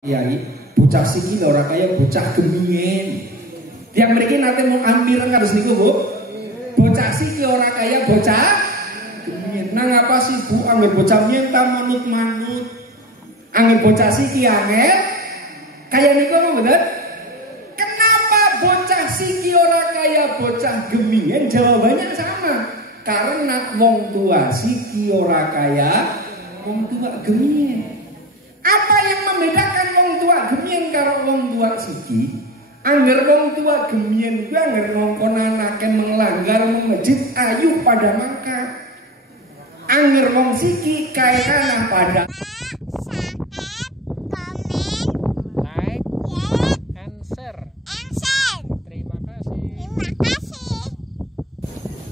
Yai, bocah siki ora kaya bocah gemien. Tiang mriki nate mung ambil kados niku, Bu. Bocah siki ora kaya bocah gemien. Nang apa sih, Bu, angger bocah mien ta manut-manut. Angger bocah siki angel kaya niku mboten? Kenapa bocah siki ora kaya bocah gemien? Jawabannya sama. Karena wong tua siki ora kaya wong tua gemien. Apa yang membedakan wong tua gemien karo wong tua siki? Angger wong tua gemien kuwi angger ngongkon anake melanggar mengejit ayu pada mangka. Angger wong siki kae kana pada like and share. Terima kasih.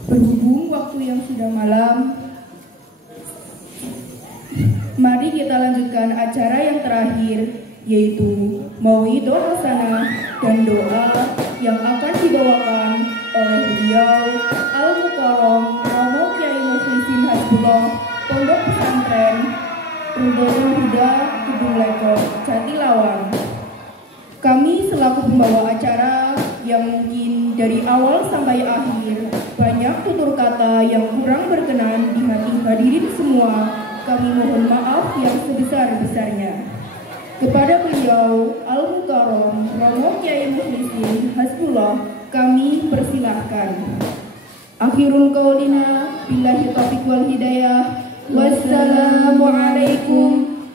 Berhubung waktu yang sudah malam, mari kita lanjutkan acara yang terakhir, yaitu Mauidul Hasanah dan doa yang akan dibawakan oleh beliau Al-Mukarram Romo Kiai Mukhlisin Hasbullah, Pondok Pesantren Rudolul Huda Kedung Lekor, Jatilawang. Kami selaku pembawa acara yang mungkin dari awal sampai akhir banyak tutur kata yang kurang berkenan di hati hadirin semua, kami mohon maaf yang sebesar-besarnya. Kepada beliau Al-Mukarram Romo Kiai Mukhlisin Hasbullah kami persilahkan. Akhirul qaulina billahi taufiq wal hidayah. Wassalamualaikum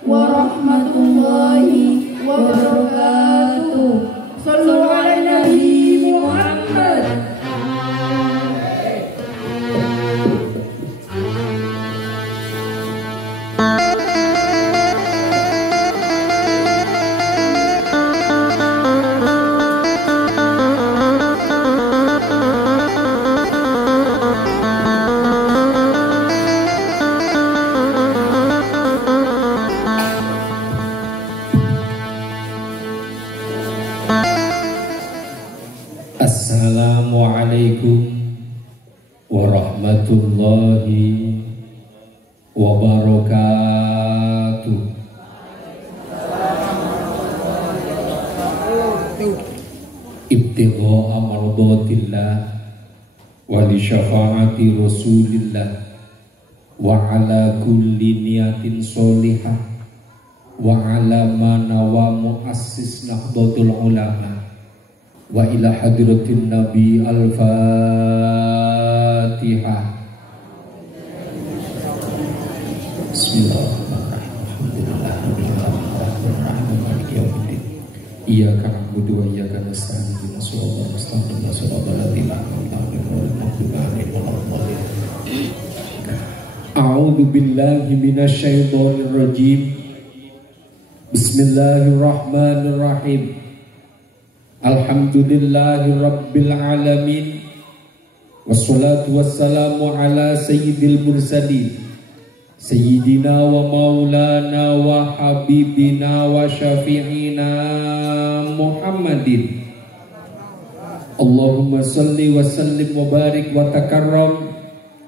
warahmatullahi wabarakatuh. Shallu ala Nabi Muhammad. Assalamualaikum warahmatullahi wabarakatuh. Ibtigha'a mardatillah wa li syafaati rasulillah wa ala kulli niyatin sholihah wa ala ma nawa muassis nahdlatul ulama wa ila hadratin nabi al-fatihah. Bismillahirrahmanirrahim. Iyyaka na'budu wa iyyaka nasta'in ihdinas siratal mustaqim siratal ladzina an'amta 'alaihim. A'udzu billahi minasy syaithanir rajim. Bismillahirrahmanirrahim. Alhamdulillahi rabbil alamin. Wassalatu wassalamu ala sayyidil mursalin Sayyidina wa maulana wa habibina wa syafi'ina Muhammadin. Allahumma salli wa sallim wa barik wa takarram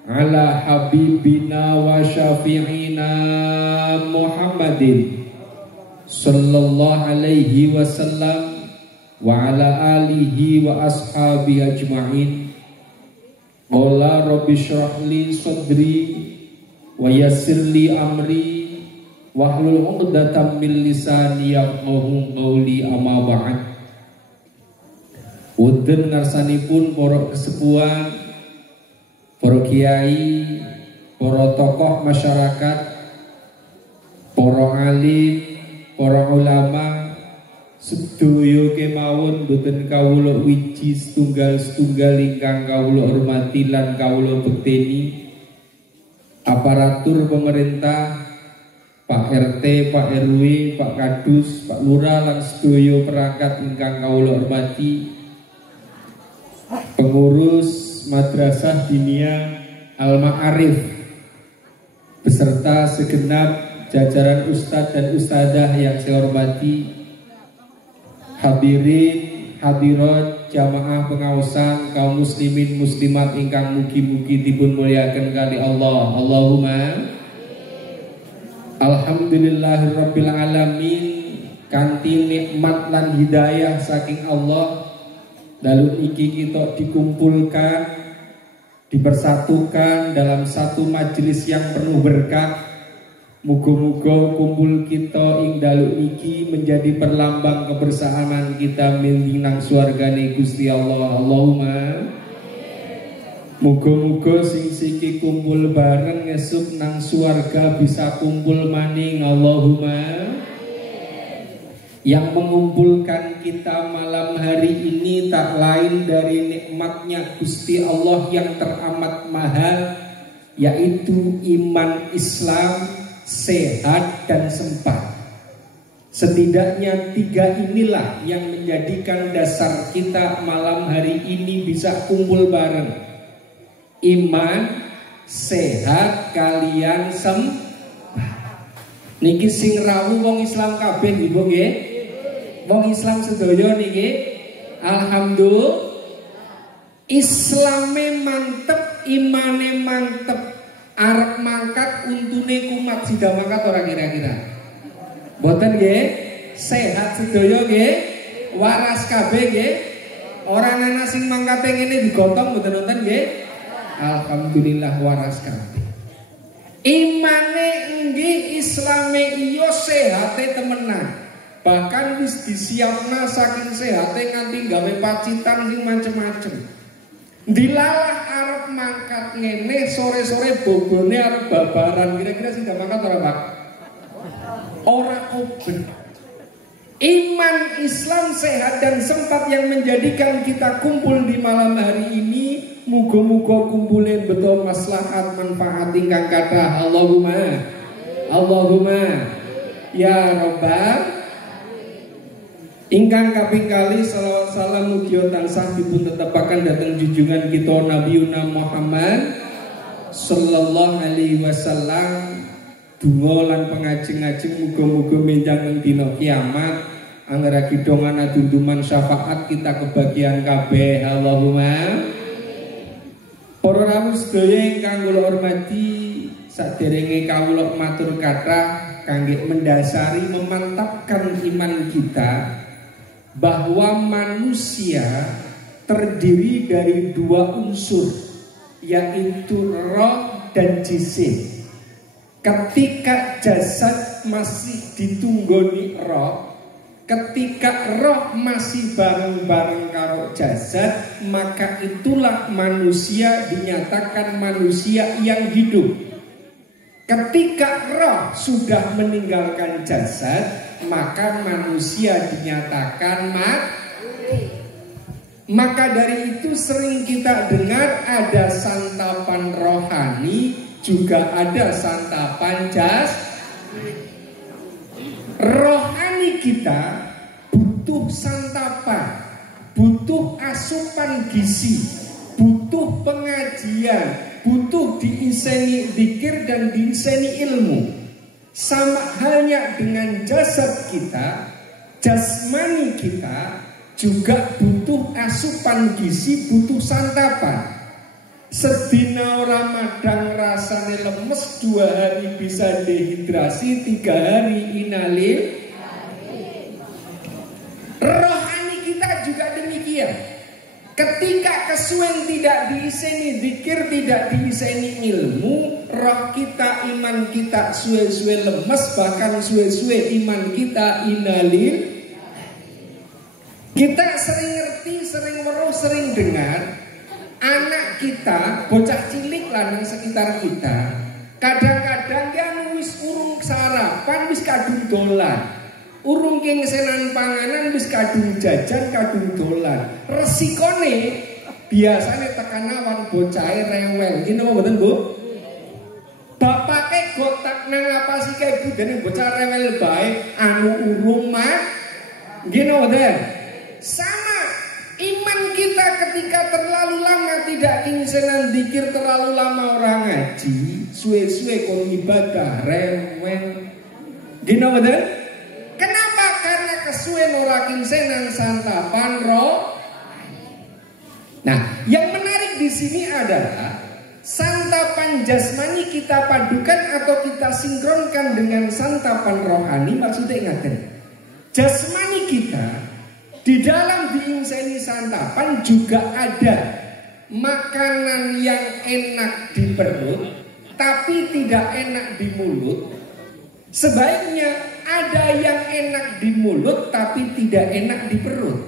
ala habibina wa syafi'ina Muhammadin sallallahu alaihi wasallam wa ala alihi wa ashabi ajma'in. Qala rabbi shrah li sadri wa yassir li amri wahlul 'uqdatam min lisani yafqahu qawli, amma ba'd. Wonten ngarsanipun para kesepuhan, para kiai, para tokoh masyarakat, para alim, para ulama, sedaya kemawon boten kawula wiji setunggal-setunggal ingkang kawula hormati lan kawula bekteni. Aparatur pemerintah, Pak RT, Pak RW, Pak Kadus, Pak Lurah lan sedaya perangkat ingkang kawula hormati. Pengurus Madrasah Diniyah Al-Ma'arif beserta segenap jajaran ustadz dan ustadzah yang saya hormati. Hadirin hadirat jamaah pengawasan kaum muslimin muslimat ingkang mugi-mugi dipun muliakan kali Allah. Allahumma alhamdulillahirabbil alamin kanthi nikmat lan hidayah saking Allah dalu niki kita dikumpulkan, dipersatukan dalam satu majelis yang penuh berkah. Muga-muga kumpul kita ing dalu niki menjadi perlambang kebersamaan kita nang swargane Gusti Allah. Allahumma. Muga-muga sing siki kumpul bareng esuk nang swarga bisa kumpul maning. Allahumma. Yang mengumpulkan kita malam hari ini tak lain dari nikmatnya Gusti Allah yang teramat mahal, yaitu iman Islam, sehat dan sempat. Setidaknya 3 inilah yang menjadikan dasar kita malam hari ini bisa kumpul bareng. Iman, sehat, kalian sempat. Niki sing rawuh wong Islam kabeh nggih, nggih. Wong Islam sedaya niki alhamdulillah Islame mantep, imane mantep, arep mangkat untune kumat sida mangkat ora kira-kira. Mboten nggih? Sehat sedaya nggih? Waras kabeh nggih? Ora ana sing mangkate ngene digotong mboten wonten nggih? Alhamdulillah waras kabeh. Imane nggih, Islame iya, sehate temenan. Bahkan wis disiapna saking sehate nganti gawe pacitan sing macem-macem. Dilalah arep mangkat ngene, sore-sore bobone arep babaran, kira-kira sing gak mangkat ora, Pak? Ora oben. Iman, Islam, sehat dan sempat yang menjadikan kita kumpul di malam hari ini. Muga-muga kumpulin betul maslahat manfaat ingkang kathah. Allahumma. Allahumma ya Rabbal. Ingkang kaping kali salawat salam mugi tansah dipun tetepaken dhateng junjungan kita Nabiuna Muhammad sallallahu alaihi wasallam. Donga lan pengajeng-ajeng muga-muga menjang ing dina kiamat anggere kidongan adunduman syafaat kita kebagian kabeh. Allahumma. Para rawuh sedaya ingkang kula hormati, saderenge kawula matur kathah kangge mendasari memantapkan iman kita bahwa manusia terdiri dari 2 unsur, yaitu roh dan jisim. Ketika jasad masih ditunggoni roh, ketika roh masih bareng-bareng karo jasad, maka itulah manusia dinyatakan manusia yang hidup. Ketika roh sudah meninggalkan jasad, maka manusia dinyatakan mati. Maka dari itu sering kita dengar ada santapan rohani, juga ada santapan jasmani. Rohani kita butuh santapan, butuh asupan gizi, butuh pengajian, butuh diiseni zikir dan diiseni ilmu. Sama halnya dengan jasad kita, jasmani kita juga butuh asupan gizi, butuh santapan. Sedina ora madang rasane lemes, 2 hari bisa dehidrasi, 3 hari inalil. Rohani kita juga demikian. Ketika kesuwen tidak diiseni zikir, tidak diiseni ilmu, roh kita, iman kita suwe-suwe lemes, bahkan suwe-suwe iman kita inalil. Kita sering ngerti, sering weruh, sering dengar anak kita, bocah cilik lah nang sekitar kita, kadang-kadang dia wis urung sarapan, wis kadung dolan, urung kengsenan panganan, wis kadung jajan, kadung dolan. Resikone biasanya tekan awan bocahe rewel. Ini apa mboten, Bu? Bapake gotak nang apa sih kayak budene bocah rewel bae, anu urung mah. Nggih mboten? Sama iman kita ketika terlalu lama tidak kingsenan zikir, terlalu lama orang ngaji, suwe-suwe kon ibadah rewel. Gino betul? Kenapa? Karena kesuwen ora kingsenan santapan roh. Nah, yang menarik di sini adalah santapan jasmani kita padukan atau kita sinkronkan dengan santapan rohani. Maksudnya ngaten, jasmani kita di dalam diingseni santapan juga ada makanan yang enak di perut tapi tidak enak di mulut. Sebaiknya ada yang enak di mulut tapi tidak enak di perut.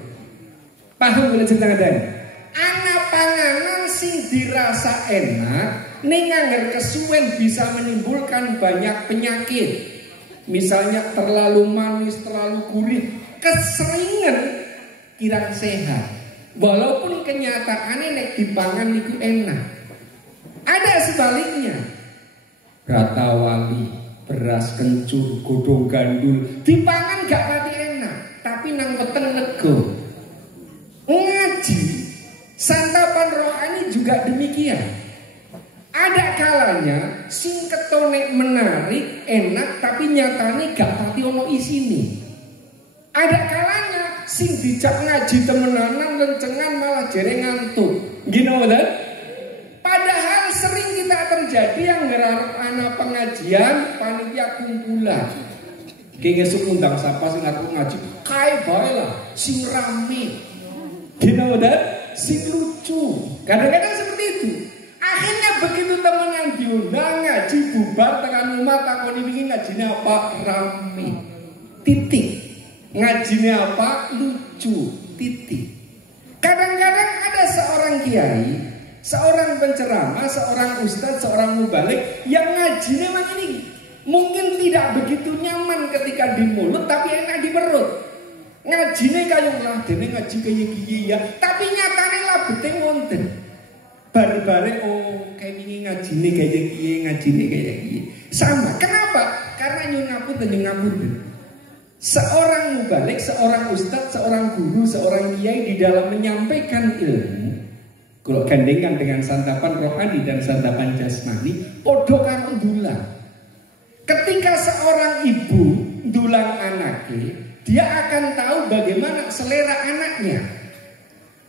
Paham boleh cerita dan? Anak panganan sing dirasa enak ning angger kesuwen bisa menimbulkan banyak penyakit. Misalnya terlalu manis, terlalu gurih, keseringan kirang sehat. Walaupun kenyataannya nek dipangan itu enak. Ada sebaliknya. Ratawali, beras kencur, godhong gandul, dipangan gak pati enak, tapi nang weteng nego. Ngaji, santapan rohani juga demikian. Ada kalanya sing ketone menarik, enak, tapi nyatane gak pati ono isine. Ada kalanya sing dijak ngaji temenanan lencengan malah jere ngantuk. Gino betul? Padahal sering kita terjadi yang ngerarep anak pengajian, panitia kumpulan. Ki ngesuk undang sapa sing arep ngaji, kae bae lah, sing rame. Gino betul? Sing lucu. Kadang-kadang seperti itu. Akhirnya begitu temenan diundang ngaji bubar tekan rumah takoni iki ngajine apa? Rame. Titik. Ngajine apa? Lucu. Titik. Kadang-kadang ada seorang kiai, seorang penceramah, seorang ustadz, seorang mubalik yang ngajine memang ini mungkin tidak begitu nyaman ketika di mulut tapi enak di perut. Ngajine kaya lah dene ngaji kaya kiye ya, tapi nyatane lah bete wonten. Bare-bare oh kayak gini ngajine kaya kiye, ngajine kaya kiye. Sama. Kenapa? Karena nyun ngapunten. Seorang mubalik, seorang ustadz, seorang guru, seorang kiai di dalam menyampaikan ilmu, kalau gandengan dengan santapan rohani dan santapan jasmani, podo karo ndulang. Ketika seorang ibu ndulang anaknya, dia akan tahu bagaimana selera anaknya.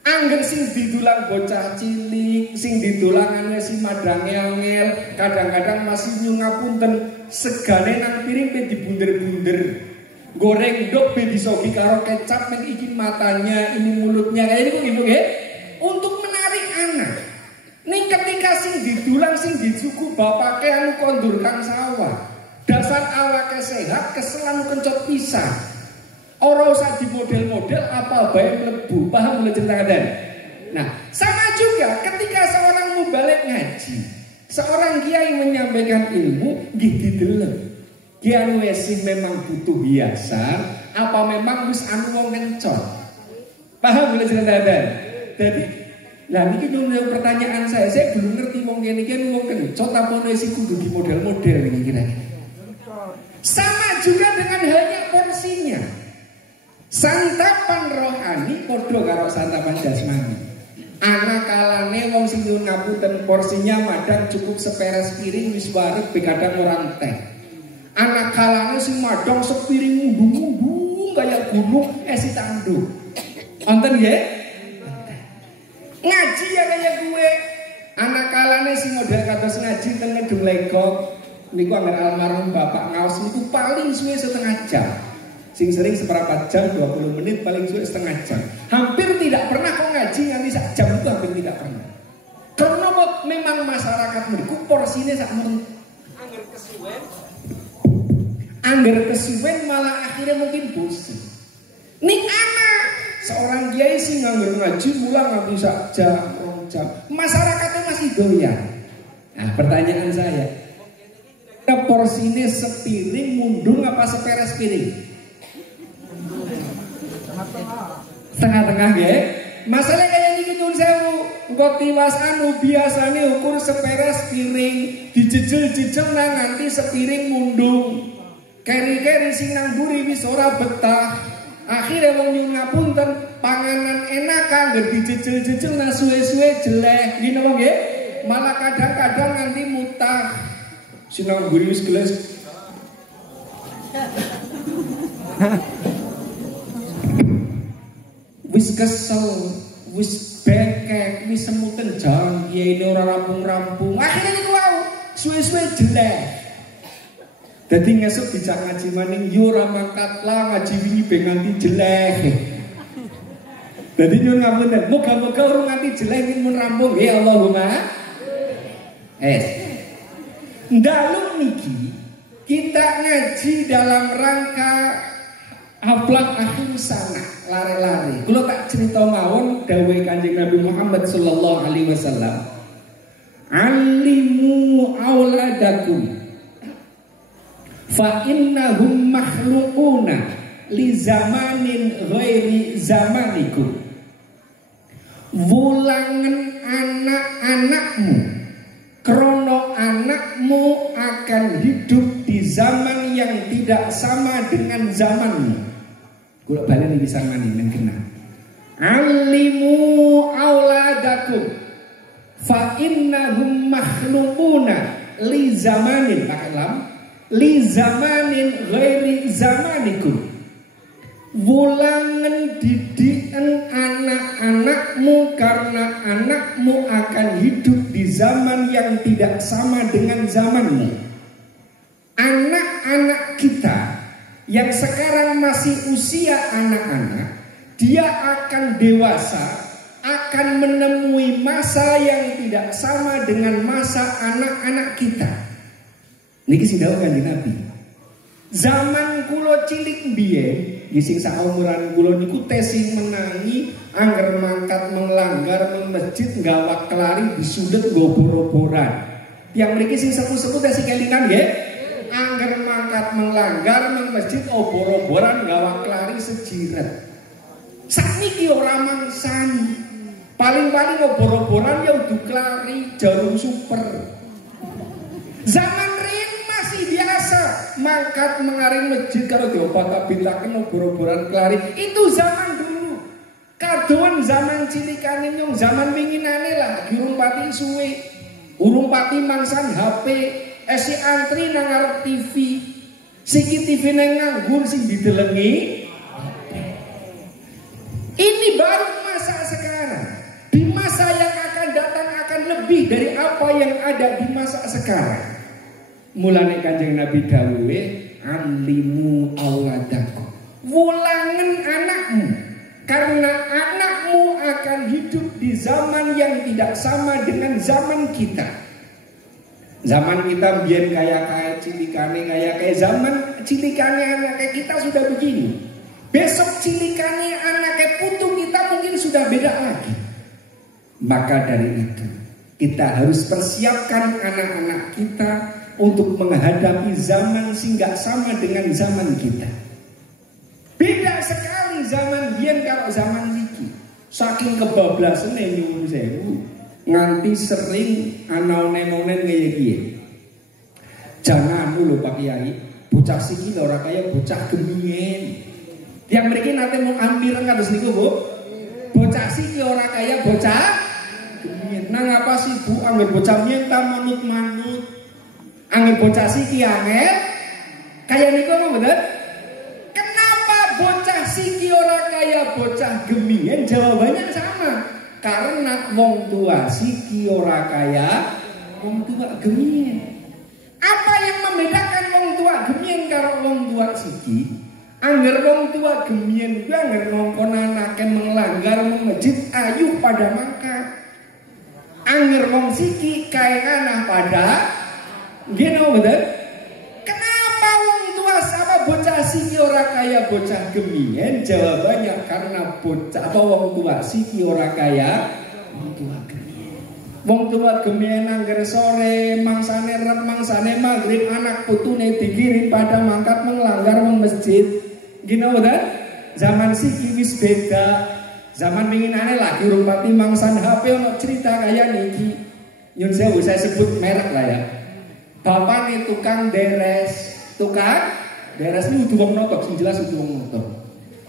Angger sing didulang bocah cilik, sing didulangannya si madang ngel, kadang-kadang masih nyungapunten segane nang piring pe dibunder-bunder. Goreng dok be disogi karo kecap men iki matanya, ini mulutnya kayak ini ibu nggih. Untuk menarik anak. Ning ketika sing didulang sing dicukup bapake anu kondur kang sawah. Dasar awake sehat keselan kencot pisah. Ora usah di model-model apa bae mlebu. Paham mulai ceritakan? Nah, sama juga ketika seorang mubalik ngaji, seorang kiai menyampaikan ilmu nggih dideleng. Kiai wis memang butuh biasa apa memang wis anu wong kencot. Paham mulai ceritakan? Jadi lah niki nyuwun pertanyaan saya belum ngerti wong kene iki wong kencot apa wis kudu di model-model iki kira-kira. Sama juga dengan halnya porsinya. Santapan rohani podo karo santapan jasmani. Anak kalane wong sing nyuwun ngapunten porsinya madang cukup seperes piring wis wareg be kadang orang teh. Anak kalane sing madang sepiring mundung-mundung kaya gunung esi tanduk. Wonten nggih? Ngaji ya kaya gue. Anak kalane sing model kados ngaji teng Ngedung Legok. Niku anggar almarhum Bapak ngaos niku paling suwe setengah jam. Sing sering seperempat jam, 20 menit, paling suwe setengah jam. Hampir tidak pernah kok ngaji nganti sak jam itu hampir tidak pernah. Karena memang masyarakat mriku porsine sak men angger kesuwen malah akhirnya mungkin bosan. Ning anak seorang kiai sing nganggur ngaji mulang nganti sak jam, 2 jam. Masyarakatnya masih doyan. Nah, pertanyaan saya, porsine sepiring mundung apa seperes piring? Tengah-tengah ya. Masalah kayak niki nyuwun sewu, engko tiwas anu biasane ukur seperes piring, dijejel-jejel nang nganti sepiring mundung. Keri-keri sing nang mburi wis ora betah. Akhire wong nyuwun ngapunten, panganan enak kanggo dijejel-jejel nang suwe-suwe jelek. Nggih napa nggih? Malah kadang-kadang nganti mutah. Sing nang mburi wis gelas. Wis kesel, wis bengkek, wis semutan jalan kiai ini ora rampung-rampung. Akhirnya niku wau suwe-suwe jelek. Dadi ngesuk dijak ngaji maning yo ora mangkat lah ngaji wingi ben nganti jelek. Dadi nyuwun ngapunten, moga-moga urung nganti jelek mun rampung ya Allahumma. Ndalu niki kita ngaji dalam rangka Aflah akhir sana lare-lare. Kalau tak cerita mawon dawuh Kanjeng Nabi Muhammad sallallahu alaihi wasallam. Alimu auladakum fa innahum makhluquna li zamanin ghairi zamanikum. Wulangen anak-anakmu krono anakmu akan hidup di zaman yang tidak sama dengan zamanmu. Kula balen iki sampeyan men kena. Alimu auladakum fa innahum makhluquna li zamanin makalam li zamanin ghairi zamanikum. Wulangen didikan anak-anakmu karena anakmu akan hidup di zaman yang tidak sama dengan zamanmu. Anak-anak kita yang sekarang masih usia anak-anak, dia akan dewasa, akan menemui masa yang tidak sama dengan masa anak-anak kita. Niki sing dawuh Kanjeng Nabi. Zaman kula cilik biyen, sing saumuran kula niku tesih menangi angger mangkat melanggar masjid gawak kelari disudet nggo boro-boran. Yang mriki sing sepuh-sepuh tesih kelingan nggih. Angger mangkat melanggar nang masjid obor-oboran gawak kelari sejiret. Sakniki ora mangsani. Paling-paling obor-oboran ya udu kelari jarum super. Zaman riyen masih biasa mangkat mengaring masjid karo diopat-apitaken obor-oboran kelari. Itu zaman dulu. Kadoan zaman cilikane nyong zaman winginane lah urung pati suwe. Urung pati mangsan HP. Si antri nang ngarep TV, siki TV nang nganggur sing didelengi. Ini baru masa sekarang. Di masa yang akan datang akan lebih dari apa yang ada di masa sekarang. Mulane Kanjeng Nabi dawuhe, alimu auladakum. Wulangen anakmu, karena anakmu akan hidup di zaman yang tidak sama dengan zaman kita. Zaman kita biar kayak cilikane kayak zaman cilikane anak kita sudah begini. Besok cilikane anak putu kita mungkin sudah beda lagi. Maka dari itu kita harus persiapkan anak-anak kita untuk menghadapi zaman sehingga sama dengan zaman kita. Beda sekali zaman biyen kalau zaman niki. Saking kebablasan nyuwun sewu. Nganti sering anaone-onen ngeye-ngeye. Jangan dulu Pak Kiai, bocah siki ora kaya bocah gemien. Yang mriki nate mung ampiren kados niku, Bu. Bocah siki ora kaya bocah gemien. Nang apa sih Bu angger bocah mien ta manut-manut. Angger bocah siki angel kaya niku mboten? Kenapa bocah siki ora kaya bocah gemien? Jawabannya sama. Karena wong tua siki ora kaya wong tua gemien. Apa yang membedakan wong tua gemien karo wong tua siki? Angger wong tua gemien kuwi angger ngongkon anake melanggar masjid ayu pada mangkat. Angger wong siki kae kanah pada nggih mboten? Kenapa wong tua sama bocah siki ora kaya bocah gemien? Jawabannya karena bocah atau wong tua siki ora kaya wong tua gemien. Wong tua gemien angger sore mangsane rep mangsane maghrib anak putune dikirim pada mangkat melanggar wong masjid. Gini mboten? Zaman siki wis beda. Zaman winginane lagi urung pati mangsan HP ono cerita kaya niki. Nyun sewu saya sebut merek lah ya. Bapak nih tukang deres ini udah wong notok, sing jelas udah wong notok.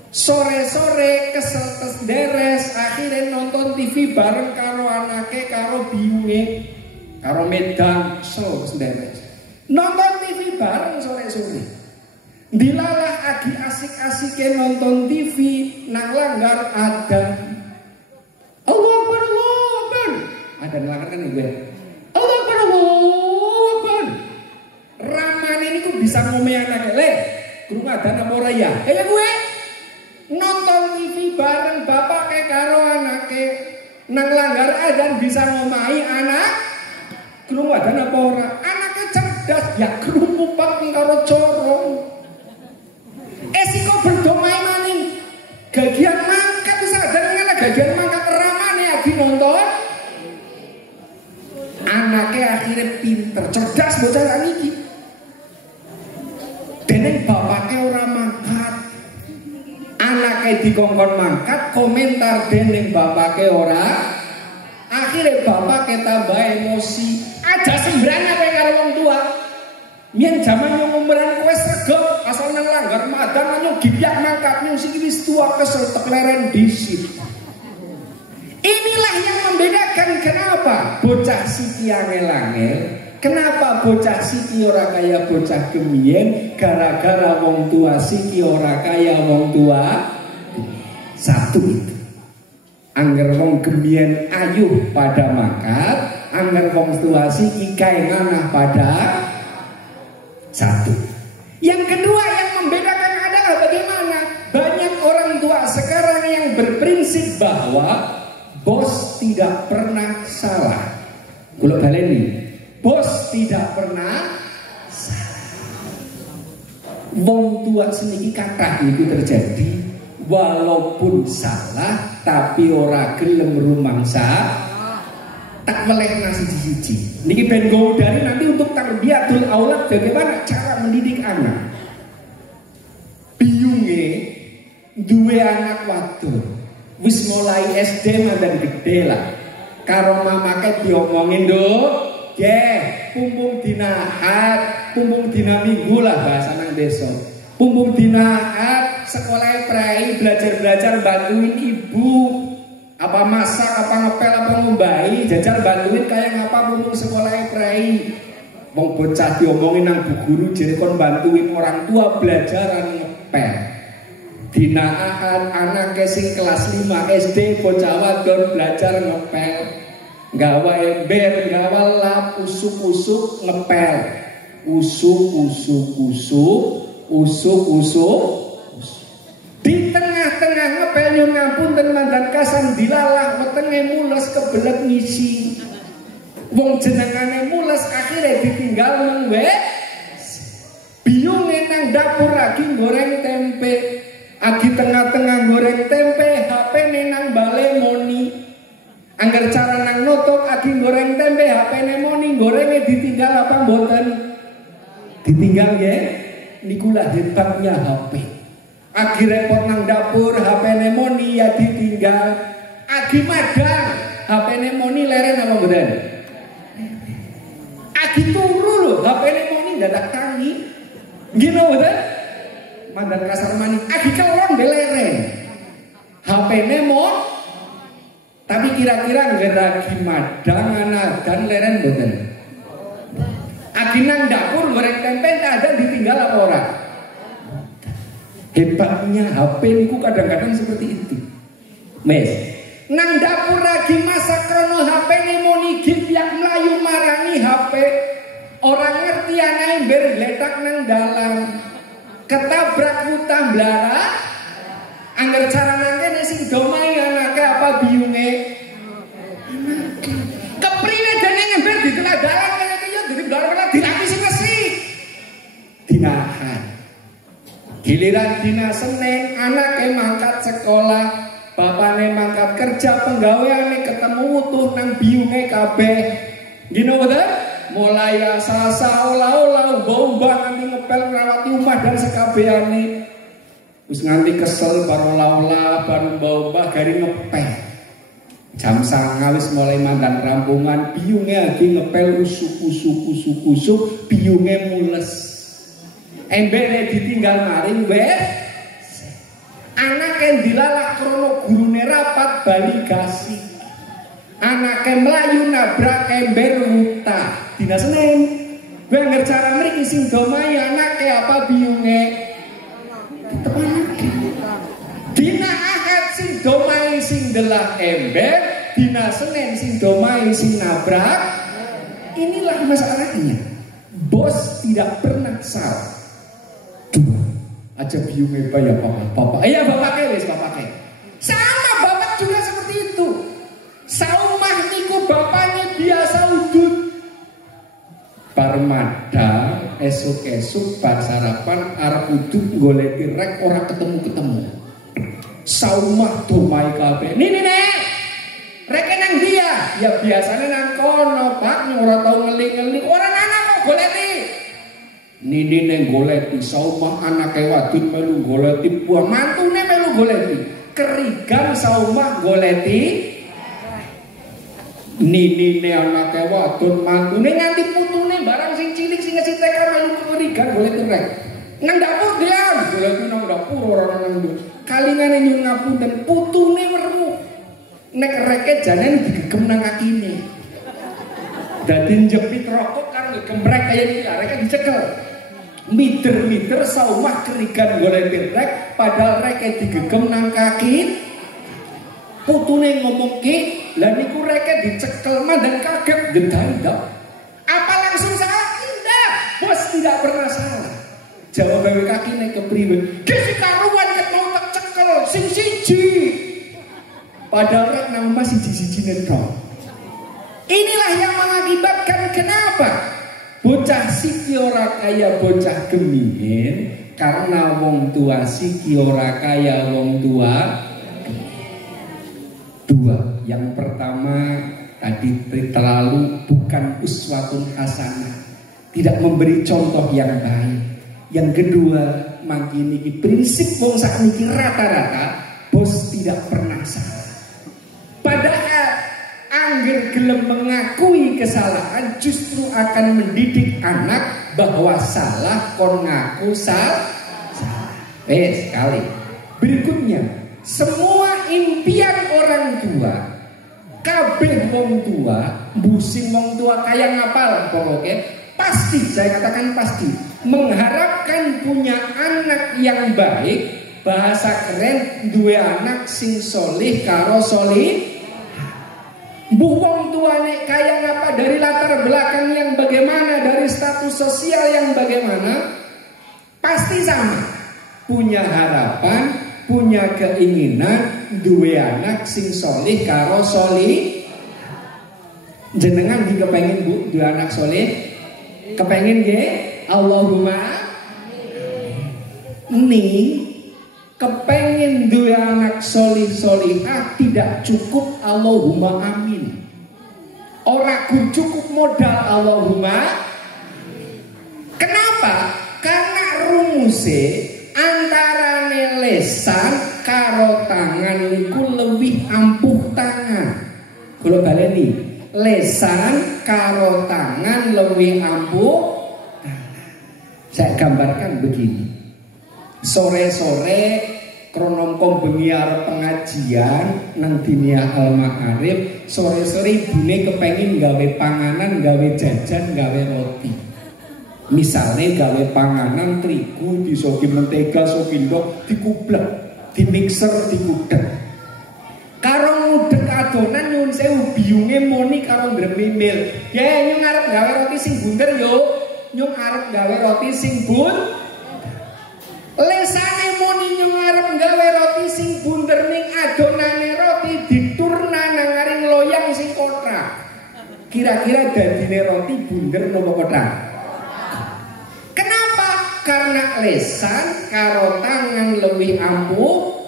Sore-sore kesel tes deres, akhirnya nonton TV bareng karo anake, karo biunge, karo medang, kesel tes deres. Nonton TV bareng sore-sore. Dilalah agi asik-asike nonton TV, nang langgar ada. Allah Akbar, Allah Akbar. Ada langgar kan ibu ya. Allah Akbar, Allah Akbar. Ramane niku bisa bareng bapak ke karo anake nang langgar adzan bisa ngomahi anak krungu adzan apa ora? Anake cerdas ya krungu pak karo corong. Esiko berdomai maning gagian mangkat bisa adzan ngene gagian mangkat ramane lagi nonton. Anake akhirnya pinter, cerdas bocah sakniki. Dene bapake ora mangkat. Anake dikongkon mangkat, komentar dening bapake ora. Akhirnya bapake tambah emosi. Aja sembrana kowe karo wong tua. Mien jaman yang umuran kowe sregep, asal nang langgar madan nang gipyak mangkat nyung sing wis tua kesel tek leren disit. Inilah yang membedakan kenapa bocah siki angel-angel, kenapa bocah siki ora kaya bocah gemien, gara-gara wong tua siki ora kaya wong tua. Satu itu. Angger wong gemien ayuh pada mangkat, angger wong tua siki kae nganah pada satu. Yang kedua yang membedakan adalah bagaimana banyak orang tua sekarang yang berprinsip bahwa bos tidak pernah salah. Kula baleni, bos tidak pernah salah. Wong tua seniki kathah niku terjadi walaupun salah tapi ora gelem rumangsa tak meleh nasi siji. Niki ben go dari nanti untuk tarbiyatul aulad, bagaimana cara mendidik anak. Biyunge duwe anak wadon wis mulai SD mandan gede lah. Karo mamake diomongin Nduk, nggih, pumpung dina Ahad, pumpung dina Minggu lah bahasa nang desa. Pumpung dina Ahad sekolah prei belajar-belajar bantuin ibu. Apa masak, apa ngepel, apa ngombahi, jajar bantuin kayak ngapa pumpung sekolah prei. Wong bocah diomongin nang bu guru jere kon bantuin orang tua belajaran ngepel. Dina Ahad anak sing kelas 5 SD bocah wadon belajar ngepel, gawa ember, gawa lap, usuk-usuk ngepel, usuk. Di tengah-tengah ngepel nyun ngapunten mandan kasan dilalah wetenge mules kebelet ngisi. Wong jenengane mules akhirnya ditinggal nang biyunge nang dapur lagi goreng tempe. Agi tengah-tengah goreng tempe, HP nang bale moni. Angger cara nang nutuk agi goreng tempe, HP moni, gorengnya ditinggal apa mboten? Ditinggal ya. Nikulah hebatnya HP. Agi repot nang dapur, HP moni ya ditinggal. Agi madang, HP moni leren apa mboten? Agi turu lho, HP moni dadak tangi. Gino mboten? Mandan kasar maning agi kelon beleren HP nemon tapi kira-kira ngeragi madang dan leren boten agi nang dapur goreng tempe ada ditinggal apa ora. Hebatnya HP niku kadang-kadang seperti itu mes nang dapur lagi masak krono HP nemoni gip yang melayu marani HP orang ngerti anake bergletak nang dalam ketabrak utang blara angger cara nangkene sing domai anake apa biyunge anake kepriwe dene ngember diteladalan kaya yo dadi blara dirapisi resik dinahan giliran dina Senin anake mangkat sekolah bapane mangkat kerja penggaweane ketemu utuh nang biyunge kabeh gino betul. Mulai Selasa olah-olah bomba nanti ngepel ngerawati omah dan sekabehane. Wis nganti kesel baru olah-olah baru bomba gari ngepel. Jam 09.00 wis mulai mandan rampungan biyunge lagi ngepel usuk biyunge mules. Embere ditinggal maring wes. Anake dilalah krono gurune rapat bali gasi. Anake mlayu nabrak ember wuta. Dina Senin, gue ngercara mriki sing domai anake apa biyunge tetep anake. Dina Ahad sing domai sing delah ember, dina Senin sing domai sing nabrak. Inilah masalahnya. Bos tidak pernah salah. Dua aja biyunge bayar papa. Iya bapak wis bapak. madang esuk-esuk bar sarapan arep uduk goleki rek ora ketemu-ketemu. Saumah domai kabeh. Nini nek. Rek nang dia. Ya biasanya nang kono, Pak, ora tau ngelik-ngelik. Ora ana kok goleki. Nini nek goleki saumah anake wadon melu goleki, buah mantune melu goleki. Kerigan saumah goleki. Nini ne anake wadon mantune nganti putune barang sing cilik sing ngesi TK melu kerigan goleki rek. Nang dapur dia, goleki nang dapur ora nang nduk. Kalingane nyuwun ngapunten putune weruh. Nek reke janen digegem nang kakine. Dadi njepit rokok karo gembrek kaya iki reke dicekel. Miter-miter saumah kerigan goleki rek padahal reke digegem nang kaki. Putune ngomong ki, lah niku reke dicekel mandang kaget gendang. Apa langsung salah? Tidak, bos tidak pernah salah. Jawab kaki nek kepriwe? Ki karuan ket mau tak cekel sing siji. Padahal rek nang omah siji-sijine tok. Inilah yang mengakibatkan kenapa bocah siki ora kaya bocah gemingen karena wong tua siki ora kaya wong tua. Dua, yang pertama tadi terlalu bukan uswatun hasanah, tidak memberi contoh yang baik. Yang kedua, makin niki prinsip wong sakniki rata-rata bos tidak pernah salah. Padahal angger gelem mengakui kesalahan justru akan mendidik anak bahwa salah kon ngaku salah. Sekali. Berikutnya, semua impian orang tua, kabeh wong tua, busing wong tua kaya ngapal pokoknya pasti, saya katakan pasti, mengharapkan punya anak yang baik. Bahasa keren, dua anak sing solih karo solih. Bu wong tua nek kaya ngapa dari latar belakang yang bagaimana, dari status sosial yang bagaimana, pasti sama, punya harapan, punya keinginan dua anak sing solih karo solih. Jenengan di kepengin bu dua anak solih, kepengin ge? Allahumma nih kepengin dua anak solih solihah tidak cukup Allahumma amin. Ora cukup modal Allahumma. Kenapa? Karena rumuse antarane lesan karo tangan niku lebih ampuh tangan. Kula baleni, lesan karo tangan lebih ampuh tangan. Saya gambarkan begini. Sore-sore kronomkom bengi arep pengajian nang Dinia Al Ma'arif, sore-sore ibune kepengin gawe panganan, gawe jajan, gawe roti. Misalnya gawe panganan terigu disoki mentega, soki ndok, dikublek, dimixer, dikudek. Karo ngudek adonan nyun sewu biyunge moni karo ndremimil. Ya nyun arep gawe roti sing bunder yo. Nyun arep gawe roti sing bun. Lesane moni nyun arep gawe roti sing bunder ning adonane roti diturna nang ngaring loyang sing kotak. Kira-kira dadine roti bunder napa kotak? Kenapa? Karena lesan karo tangan lebih ampuh.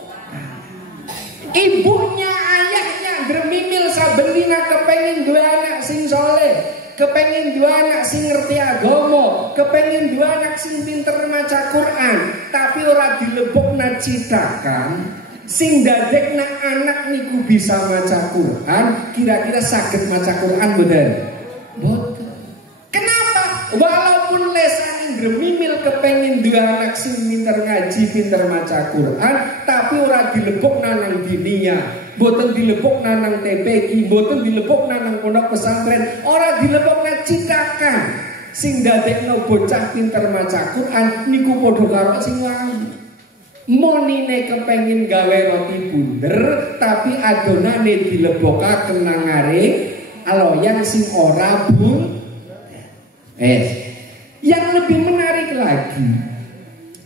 Ibunya, ayahnya gremimil saben dina kepengin dua anak sing soleh, kepengin dua anak sing ngerti agama, kepengin dua anak sing pinter maca Quran, tapi ora dilebokna citakan sing dadekna anak niku bisa maca Quran. Kira-kira saged maca Quran mboten? Mboten. Kenapa? Walaupun lesan gremimil kepengin dua anak sing pinter ngaji, pinter maca Quran, tapi ora dilebokna nang dinia, mboten dilebokna nang TPQ, mboten dilebokna nang pondok pesantren, ora dilebokna citakan sing dadekno bocah pinter maca Quran niku padha karo sing wau. Monine kepengin gawe roti bunder, tapi adonane dilebokaken nang ngaring aloyang sing ora bun. Yang lebih menarik lagi,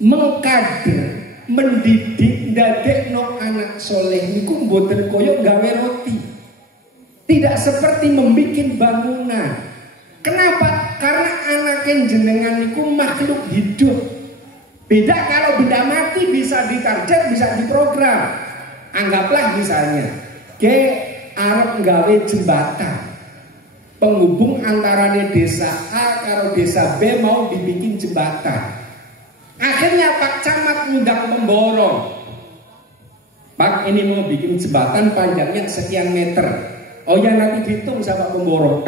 mengkader, mendidik, ndadekno anak soleh niku mboten koyo gawe roti. Tidak seperti membikin bangunan. Kenapa? Karena anak anak jenengan itu makhluk hidup. Beda kalau benda mati bisa ditarget, bisa diprogram. Anggaplah misalnya ke arep nggawe jembatan penghubung antara desa A karo desa B, mau dibikin jembatan. Akhirnya Pak Camat ngundang pemborong. Pak, ini mau bikin jembatan panjangnya sekian meter. Oh ya, nanti dihitung sama pemborong.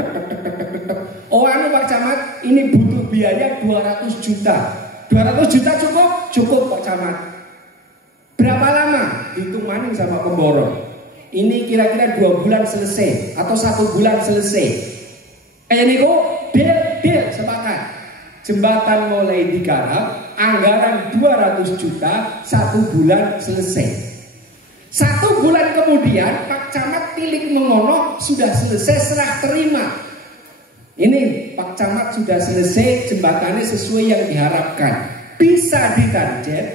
Oh anu Pak Camat, ini butuh biaya 200 juta. 200 juta cukup? Cukup Pak Camat. Berapa lama? Hitung maning sama pemborong. Ini kira-kira 2 bulan selesai atau 1 bulan selesai. Kayak niku, deal sepakat. Jembatan mulai digarap, anggaran 200 juta, 1 bulan selesai. 1 bulan kemudian Pak Camat tilik mengono sudah selesai serah terima. Ini Pak Camat sudah selesai, jembatannya sesuai yang diharapkan. Bisa ditarget,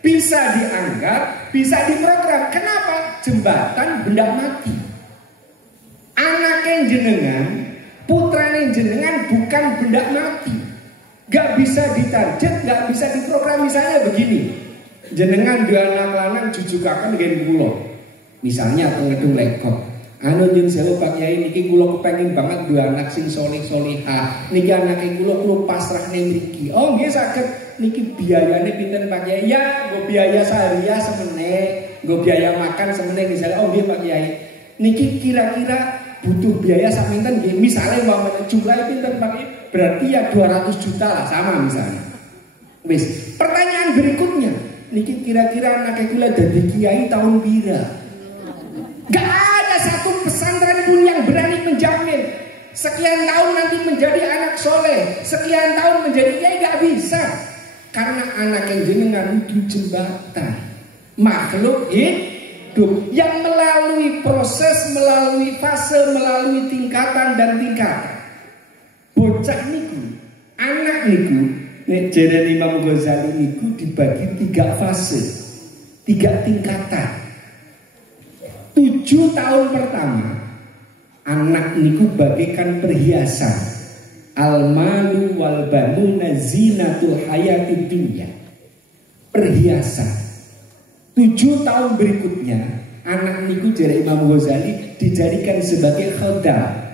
bisa dianggar, bisa diprogram. Kenapa? Jembatan benda mati. Anaknya jenengan, putranya jenengan bukan benda mati. Gak bisa ditarget, gak bisa diprogram. Misalnya begini, jenengan dua anak lanang jujukaken ngen kula. Misalnya ngedung lekop. Anu nyun sewu Pak Yai niki kula kepengin banget dua anak sing soleh-solehah. Niki anake kula pasrah ning mriki. Oh nggih saged. Niki biayane pinten Pak Yai? Ya, nggo biaya seharian semene, nggo biaya makan semene misalnya. Oh nggih Pak Yai. Niki kira-kira butuh biaya sak pinten nggih? Misale umpamane jumlahe pinten Pak Yai? Berarti ya 200 juta lah sama misalnya. Wis, pertanyaan berikutnya. Niki kira-kira anak kula dadi kiai tahun pira? Gak ada satu pesantren pun yang berani menjamin sekian tahun nanti menjadi anak soleh, sekian tahun menjadi kiai, gak bisa. Karena anak yang jenengan itu jembatan, makhluk hidup yang melalui proses, melalui fase, melalui tingkatan dan tingkatan. Bocah niku, anak niku, nek jere Imam Ghazali niku dibagi 3 fase, 3 tingkatan. 7 tahun pertama anak niku bagaikan perhiasan. Al-malu wal banuna zinatul hayatid dunya. Perhiasan. 7 tahun berikutnya anak niku jere Imam Ghazali dijadikan sebagai khodam.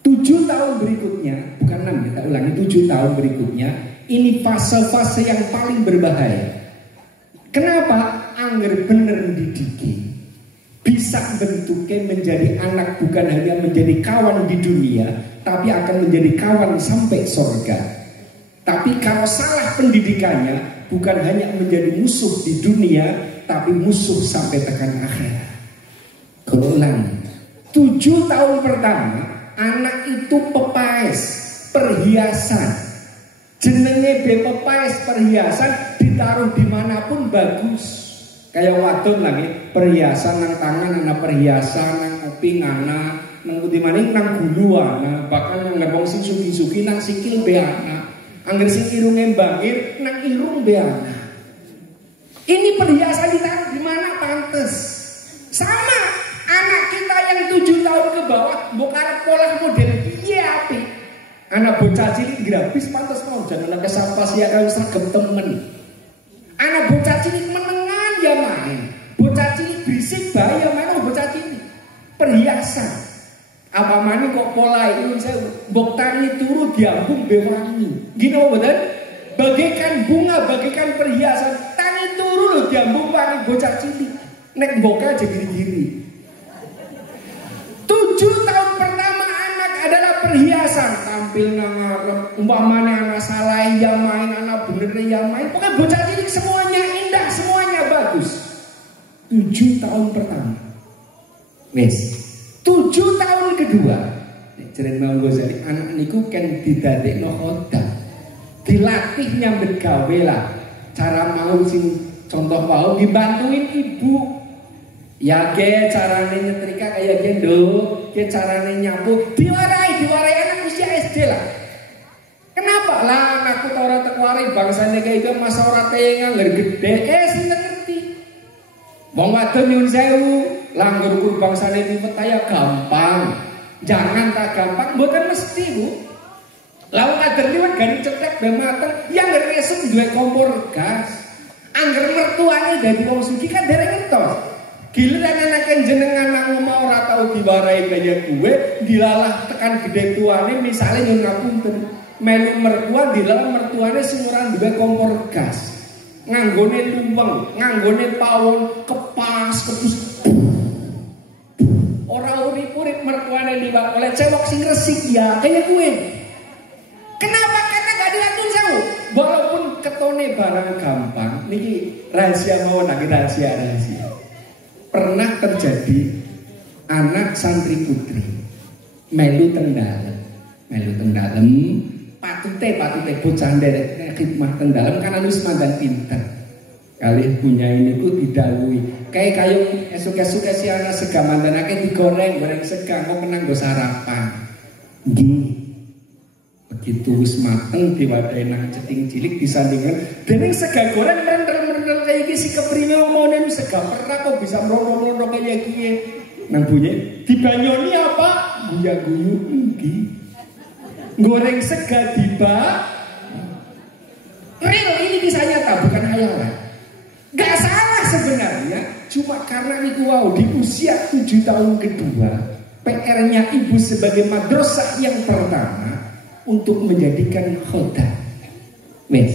7 tahun berikutnya, bukan 6, kita ulangi, 7 tahun berikutnya ini fase-fase yang paling berbahaya. Kenapa? Angger bener dididik, bisa bentuknya menjadi anak, bukan hanya menjadi kawan di dunia, tapi akan menjadi kawan sampai surga. Tapi kalau salah pendidikannya, bukan hanya menjadi musuh di dunia, tapi musuh sampai tekan akhirat. Kalau ulangi, 7 tahun pertama anak itu pepaes, perhiasan. Jenenge be pepaes, perhiasan, ditaruh dimanapun bagus. Kayak wadon lagi, perhiasan nang tangan ana perhiasan, nang kuping ana, nang putih maning nang gulu ana, bahkan nang wong sing sugi-sugi nang sikil be ana. Angger sing irunge bangir nang irung be ana. Ini perhiasan ditaruh di mana pantes. Sama anak kita yang 7 tahun ke bawah, mbok arep pola model piye apik. Anak bocah cilik grafis pantes mau jangan anak kesapa sih karo sregep temen. Anak bocah cilik menengan ya main. Bocah cilik berisik bahaya main bocah cilik. Perhiasan. Apa mani kok pola itu saya mbok tani turu diambung bewangi. Gini mboten? Bagaikan bunga, bagaikan perhiasan. Tani turu lho diambung wangi bocah cilik. Nek mboka aja gini-gini. 7 tahun pertama anak adalah perhiasan. Tampil nang ngarep, umpamane anak salah ya main, anak bener ya main. Pokoknya bocah cilik semuanya indah, semuanya bagus. 7 tahun pertama. Wes. 7 tahun kedua. Jeren Imam Ghazali, anak niku kan didadekno khodam. Dilatih nyambet gawe lah. Cara mau sing contoh mau dibantuin ibu. Ya ke carane nyetrika kayak gendong, ke carane nyapu, diwarai anak usia SD lah. Kenapa lah anakku ora tekwarai bangsane kayak itu masa ora tengang ngger gede, sing ngerti. Wong wadon nyun sewu, langgur ukur bangsane pipet ya gampang. Jangan tak gampang, mboten mesti Bu. Lalu kader liwat gani cetek ben mateng, yang ngeresem duwe kompor gas. Angger mertuane dadi wong sugih kan dereng ngertos. Giliran anak jenengan nang omah ora tau diwarai kaya gue, dilalah tekan gede tuane misale nyun ngapunten. Melu mertua dilalah mertuane sing ora duwe kompor gas. Nganggone luweng, nganggone pawon kepas kepus. Ora urip-urip mertuane liwat oleh cewek sing resik ya kaya gue. Kenapa? Karena gak diatur sewu. Walaupun ketone barang gampang, niki rahasia mawon lagi rahasia. Pernah terjadi anak santri putri melu tendalem patute bocah nderek khidmah tendalem kan wis mandan pinter kalih punya ini ku didhawuhi kayak esuk-esuk si anak sega mandanake digoreng sega kok menang go sarapan nggih begitu wis mateng diwadahi nang ceting cilik disandingan dening sega goreng merendel kayak iki si kepriwe omone sega perah kok bisa mrono-mrono kayak kiye nang bunyi dibanyoni apa guya-guyu iki goreng sega tiba real ini kisah nyata bukan hayalan gak salah sebenarnya cuma karena niku wau di usia 7 tahun kedua PR-nya ibu sebagai madrasah yang pertama untuk menjadikan khodah. Wes.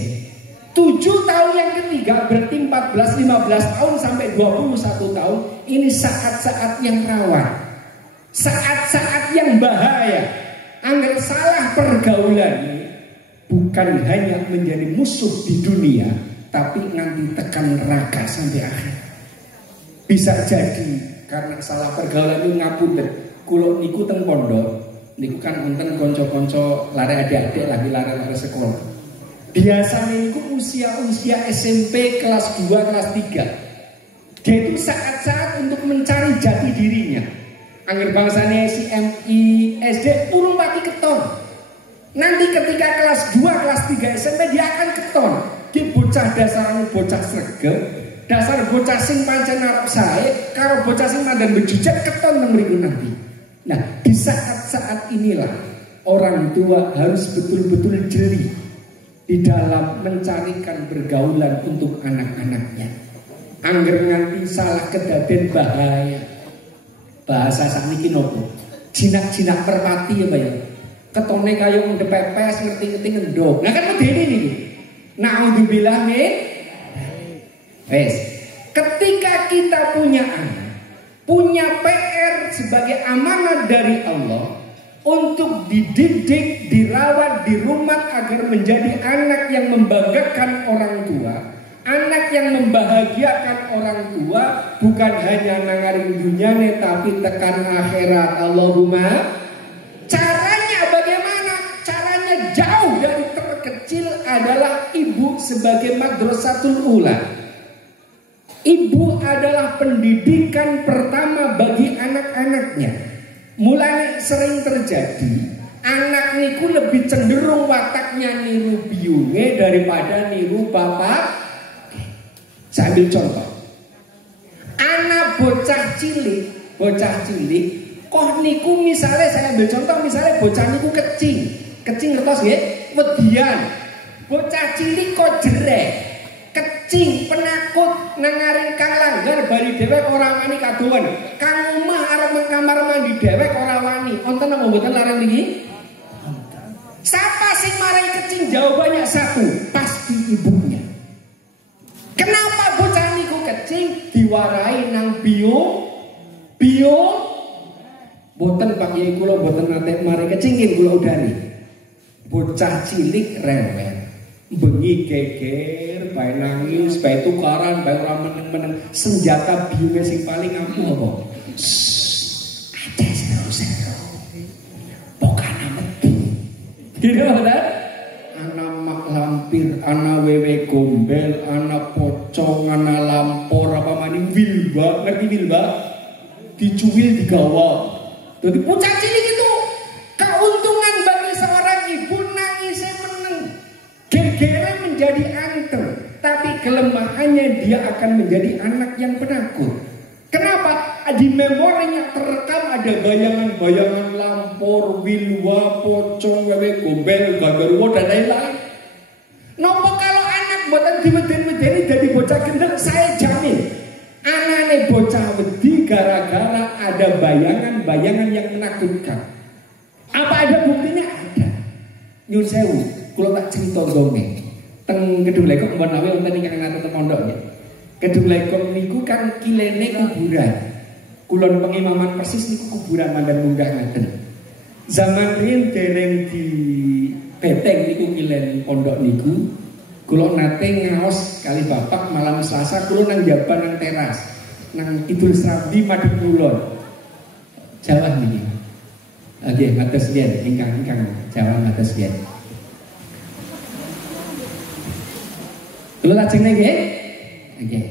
7 tahun yang ketiga berarti 14-15 tahun sampai 21 tahun ini saat-saat yang rawan. Saat-saat yang bahaya. Angger salah pergaulan bukan hanya menjadi musuh di dunia tapi nanti tekan neraka sampai akhir. Bisa jadi karena salah pergaulan itu ngapunten. Kulo niku teng pondok niku kan enten konco-konco lare adik-adik lagi lare sekolah. Biasanya niku usia SMP kelas 2 kelas 3. Jadi saat-saat untuk mencari jati dirinya. Angger bangsane SMI, SD urung pati keton. Nanti ketika kelas 2 kelas 3 SMP dia akan keton. Ki bocah dasarane bocah sregep, dasar bocah sing pancen arep sae karo bocah sing mandan bejujak keton nang mriku nanti. Nah, di saat-saat inilah orang tua harus betul-betul jeli di dalam mencarikan pergaulan untuk anak-anaknya. Angger nganti salah kedaden bahaya. Bahasa sakniki nopo? Jinak-jinak merpati ya, Pak ya. Ketone kaya ndep pepes ngerti-ngerti ngendhog. Nah kan medeni niku. Naudzubillah min. Wes. Ketika kita punya anak, punya PR sebagai amanat dari Allah untuk dididik, dirawat, dirumat agar menjadi anak yang membanggakan orang tua, anak yang membahagiakan orang tua, bukan hanya nangaring dunyane tapi tekan akhirat. Allahumma. Caranya bagaimana? Caranya jauh dari terkecil adalah ibu sebagai madrasatul ula. Ibu adalah pendidikan pertama bagi anak-anaknya. Mulai sering terjadi anak niku lebih cenderung wataknya niru biyunge daripada niru bapak. Saya ambil contoh. Anak bocah cilik kok niku misalnya saya ambil contoh misalnya bocah niku kecing ngertos nggih? Wedian. Bocah cilik kok jerek. Kecing penakut nangaring kang langgar bari dhewek ora wani kaduwen. Kang omah arep nang kamar mandi dhewek ora wani. Wonten apa mboten larang niki? Siapa sing marai kecing? Jawabannya satu, pasti ibunya. Kenapa bocah niku kecing diwarai nang bio? Boten Pak Yai kula boten nate marai kecing kula udari. Bocah cilik rewel. Bengi geger, bae nangis, bae tukaran, bae ora meneng-meneng. Senjata biune sing paling ampuh apa? Ada seru-seru. Pokana metu. Gitu bener? Ana mak lampir, ana wewe gombel, ana pocong, ana lampor apa maning wilba, ngerti wilba? Dicuwil digawa. Dadi bocah cilik itu keuntungan bagi seorang ibu nangisnya meneng. Gegernya menjadi anteng, tapi kelemahannya dia akan menjadi anak yang penakut. Kenapa? di memorinya terekam ada bayangan-bayangan lampor, wilwa, pocong, wewe gombel, gagaruwo dan lain-lain. Nopo kalau anak buatan diweden-wedeni jadi bocah gendeng, saya jamin anaknya bocah wedi gara-gara ada bayangan-bayangan yang menakutkan. Apa ada buktinya? Ada. Nyun sewu, kalau tak cerita dongeng teng Kedung Lekong mbon awe wonten ingkang nate pondok nggih. Kedung Lekong niku kan kilene kuburan. Kulon pengimaman persis niku kuburan mandan munggah ngaten. Zaman riyen dereng di beteng niku kilen pondok niku. Kula nate ngaos kali bapak malam Selasa kula nang jaban nang teras. Nang Kidul Srabi madhep kulon. Jawa niki. Nggih, matur suwun ingkang Jawa matur suwun. Kula lajeng nggih. Nggih.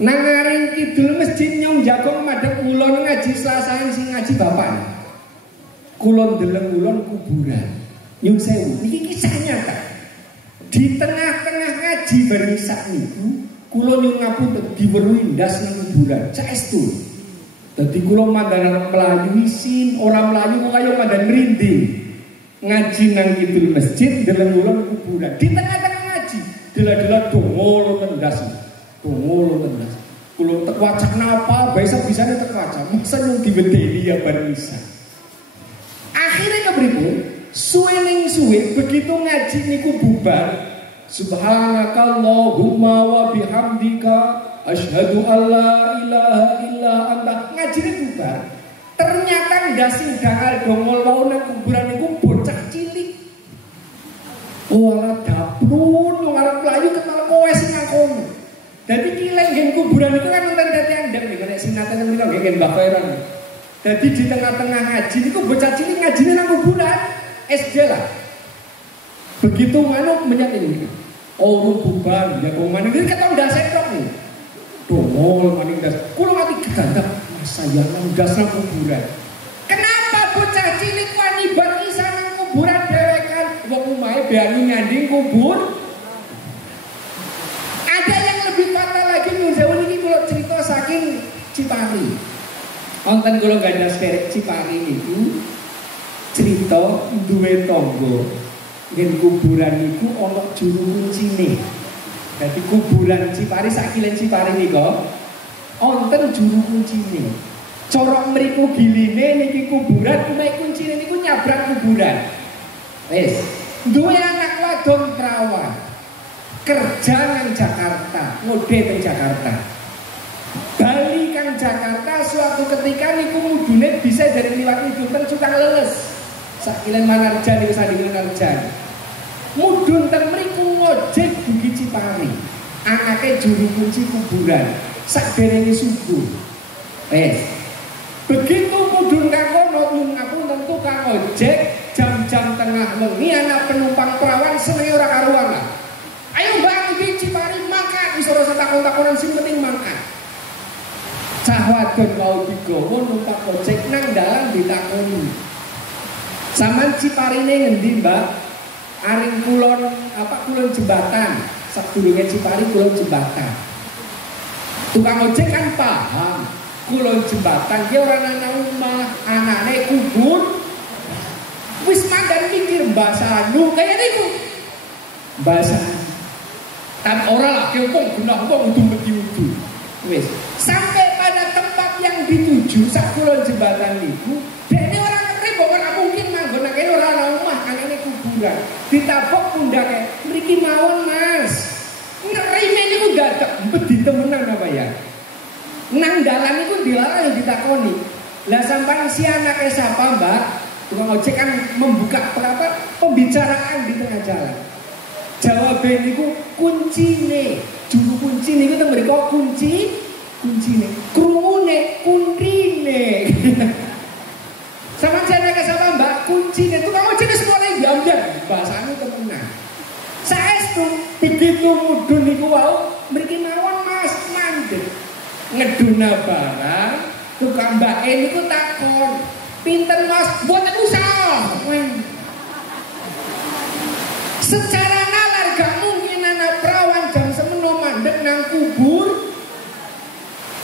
Nang ngaring kidul masjid nyong jagong madhep kulon ngaji Selasa sing ngaji bapak. Kulon deleng kulon kuburan. Nyun sewu niki kisah nyata. Di tengah-tengah ngaji bareng sak niku kula nyuwun ngapunten diweruhi ndas nang kuburan saestu. Dadi kula mandan mlayu isin, ora mlayu kok kaya mandan merinding. Ngaji nang kidul masjid deleng kula kuburan. Di tengah-tengah ngaji dela-dela donga tendas. Donga tendas. Kula tek wacak napa bae sabisane tek wacak. Masa nyung diwedeni ya bareng isa. Akhire kepripun? Suwe ning suwe begitu ngaji niku bubar. Subhanakallahumma wa bihamdika asyhadu alla ilaha illa anta. Ngajine bubar. Ternyata ndasing dangal dongol wau nang kuburan niku bocah cilik. Ora daplun wong arep mlayu ketara kowe sing ngakon. Dadi kileng nggih kuburan niku kan wonten dadi andhep niku nek sinate niku nggih Mbah Khairan. Dadi di tengah-tengah ngaji niku bocah cilik ngajine nang kuburan. SD lah. Begitu manuk menyat ini. Oh bubar ya kok maning iki keton ndase tok nih. Dongol maning ndas. Kulo mati kedandak masa ya nang ndas nang kuburan. Kenapa bocah cilik wani bak isa nang kuburan dhewekan wong omahe beani nganding kubur? Ada yang lebih fatal lagi nyun sewu niki kulo cerita saking Cipari. Wonten kula gadah sederek Cipari niku cerita duwe tangga ngen kuburan niku ana juru kuncine. Dadi kuburan Cipari sak kilen Cipari nika wonten juru kuncine. Cara mriku giline niki kuburan nek kuncine niku nyabrang kuburan. Wis, duwe anak wadon perawan. Kerja nang Jakarta, ngode teng Jakarta. Bali kang Jakarta suatu ketika niku mudune bisa dari liwat ibu teng Cukang Leles. Sakilen Manarjan niku sandingan Manarjan. Mudun teng mriku ngojek dugi Cipari. Anake juru kunci kuburan. Sakderenge subuh. Begitu mudun kang kono nyun ngapunten tukang ojek jam-jam tengah wengi anak penumpang perawan senenge ora karuan lah. Ayo Mbak iki Cipari mangkat wis ora takon-takonan sing penting mangkat. Cah wadon mau digowo numpak ojek nang dalan ditakoni. Saman Ciparine ngendi Mbak? Aring kulon kulon jembatan. Sadurunge Cipari kulon jembatan. Tukang ojek kan paham. Kulon jembatan ki ora nang omah, anane kubur. Wis mandan mikir mbasanu kaya niku. Mbasanu. Kan ora lah kepong genah wong kudu wedi-wedi. Wis, sampai pada tempat yang dituju sak kulon jembatan niku, dene ora ora mungkin manggon nang kene ora ana omah kan ini kuburan. Ditabok pundake, mriki mawon Mas. Ngerime niku dadak mbedi temenan apa ya? Nang dalan niku dilarang ditakoni. Lah sampean si anake sapa, Mbak? Tukang ojek kan membuka pembicaraan di tengah jalan. Jawabe niku kuncine, juru kunci niku teng mriko kuncine. Krungune kuntine. Sama jane ke sapa Mbak kuncine tukang ojek wis mulai diambil bahasane temenan. Saestu begitu mudhun niku wau mriki mawon Mas mandeg. Ngeduna barang tukang mbake niku takon, "Pinten Mas? Mboten usah." Secara nalar gak mungkin anak perawan jam semeno mandeg nang kubur.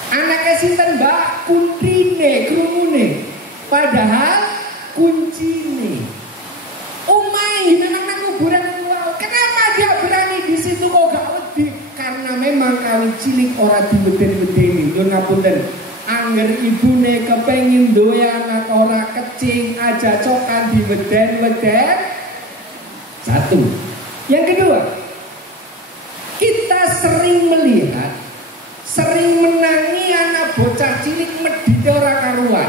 Anake sinten ngapunten Mbak, kuntine krungune. Padahal kuncine. Omahe nang kuburan wow. Kenapa dia berani di situ kok gak wedi? Karena memang kali cilik ora diweden-wedeni. Nyuwun ngapunten. Angger ibune kepengin duwe anak ora kecing aja cokan diweden-weden. Satu. Yang kedua, kita sering melihat, sering menangi anak bocah cilik medhite ora karuan.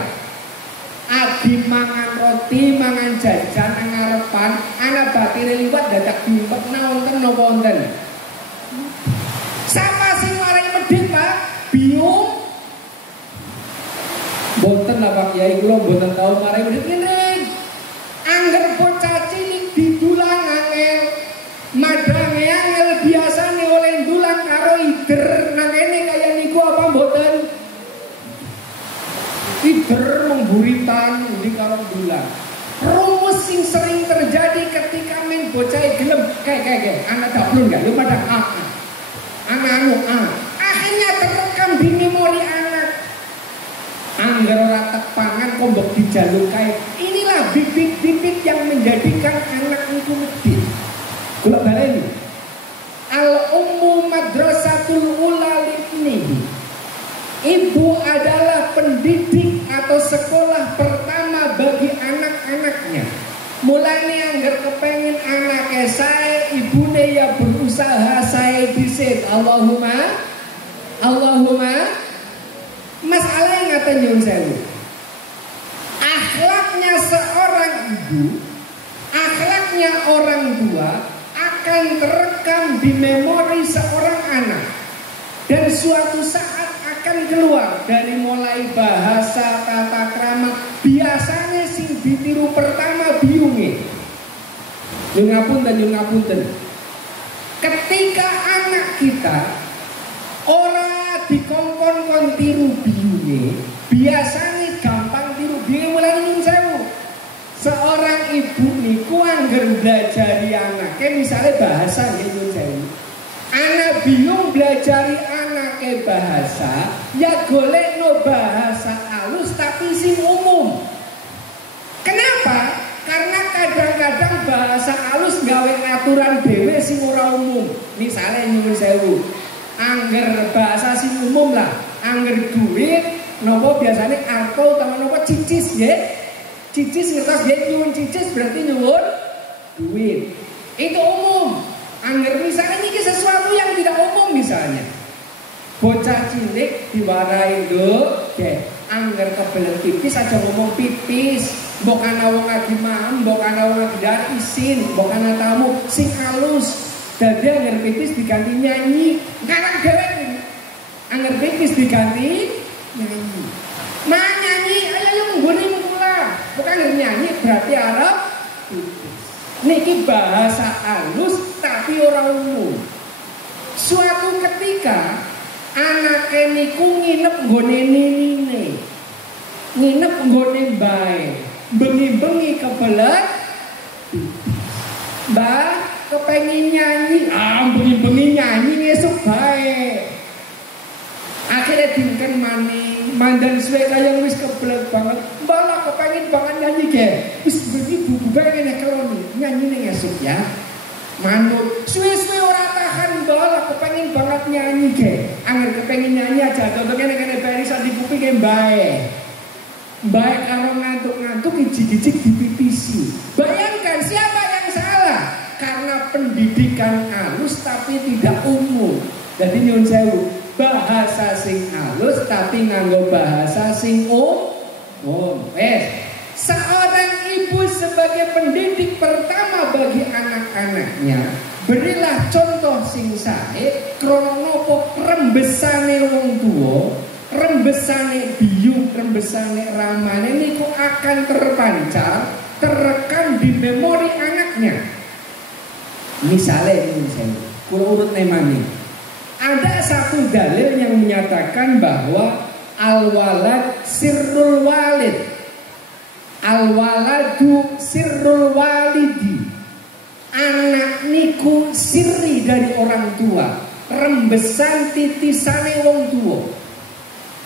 Adi mangan roti, mangan jajan nang ngarepan, anak batire liwat dadak diumpet nonton napa wonten. Sapa sing marai medhit, Pak? Biung. Boten lah Pak Kiai, kula boten tau marai medhit ngene. Angger bocah cilik didulang angel, madange angel biasane oleh dulang karo ider nang kene kaya niku apa mboten? Ider mengguritan di karo dulang. Rumus sing sering terjadi ketika main bocah gelem kayak anak dablon gak lu pada anak akhirnya terekam di memori anak. Angger ora tepangan kombok dijaluk kae. Inilah bibit-bibit yang menjadikan anak itu medhit. Kula baleni. Al-ummu madrasatul ula libnihi. Ibu adalah pendidik atau sekolah pertama bagi anak-anaknya. Mulane angger kepengin anake sae, ibune ya berusaha sae dhisik. Allahumma masalah yang ngaten nyuwun sewu. Akhlaknya seorang ibu, akhlaknya orang tua akan terekam di memori seorang anak. Dan suatu saat akan keluar dari mulai bahasa, tata krama. Biasanya sing ditiru pertama biunge. Nyun ngapunten. Ketika anak kita ora dikongkon tiru biunge, biasanya gampang tiru biunge. Mulai nyun sewu. Seorang ibu niku angger belajari anaknya misalnya bahasa nyun sewu. Anak biung belajari anaknya bahasa, ya golek no bahasa halus tapi sing umum. Kenapa? Karena kadang-kadang bahasa halus gawe aturan dhewe sing ora umum. Misalnya nyuwun sewu, angger bahasa sing umum lah, angger duit, nopo biasanya arto utawa nopo cicis ya. Cicis ngertos ya, nyuwun cicis berarti nyuwun duit. Itu umum. Angger misalnya ini sesuatu yang tidak umum misalnya. Bocah cilik diwarai lho, angger kebelet pipis aja ngomong pipis. Mbok ana wong lagi mam, mbok ana wong lagi dar isin, mbok ana tamu sing halus. Dadi angger pipis diganti nyanyi. Ngarang dhewe iki. Angger pipis diganti nyanyi. Mang nyanyi, ayo nggone mula. Bukan nyanyi berarti arep pipis. Niki bahasa halus tapi orang umum. Suatu ketika anak niku nginep nggone nini, nginep nggone bae, bengi-bengi kebelet, Mbak kepengin nyanyi, bengi-bengi nyanyi esuk bae. Akhirnya dingken mandan suwe kaya wis kebelet banget. Mbak lah kepengin banget nyanyi ge. Wis bengi bubu bae ngene keloni, nyanyi ning esuk ya. Manut suwe-suwe ora tahan bola kepengin banget nyanyi ge. Angger kepengin nyanyi aja contohnya nek barisan di kuping ge bae. Bae karo ngantuk-ngantuk ijik-ijik dipipisi. Bayangkan siapa yang salah? Karena pendidikan halus tapi tidak umum. Jadi nyun sewu, bahasa sing halus tapi nganggo bahasa sing umum. Seorang ibu sebagai pendidik pertama bagi anak-anaknya, berilah contoh sing sae krana napa rembesane wong tuwa, rembesane biyu, rembesane ramane niku akan terpancar, terekam di memori anaknya. Misalnya ini saya urut nemani. Ada satu dalil yang menyatakan bahwa al-walad sirrul walid. Al-waladu sirrul walidi. Anak niku sirri dari orang tua, rembesan titisane wong tua.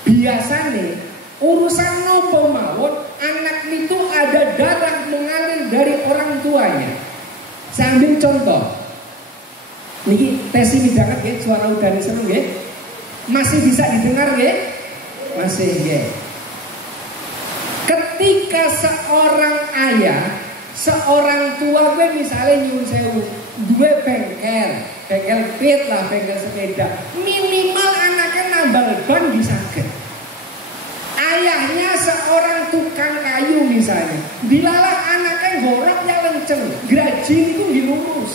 biasanya urusan nopo mawon anak itu ada darah mengalir dari orang tuanya. Saya ambil contoh. Niki tes ini banget ya, suara udara seneng ya. Masih bisa didengar ya? Masih ya. Ketika seorang ayah, seorang tua gue misalnya nyuwun sewu, dua bengkel pit lah, bengkel sepeda, minimal anaknya nambal ban bisa ke. Ayahnya seorang tukang kayu misalnya, dilalah anaknya goroknya lenceng, grajin itu dilurus.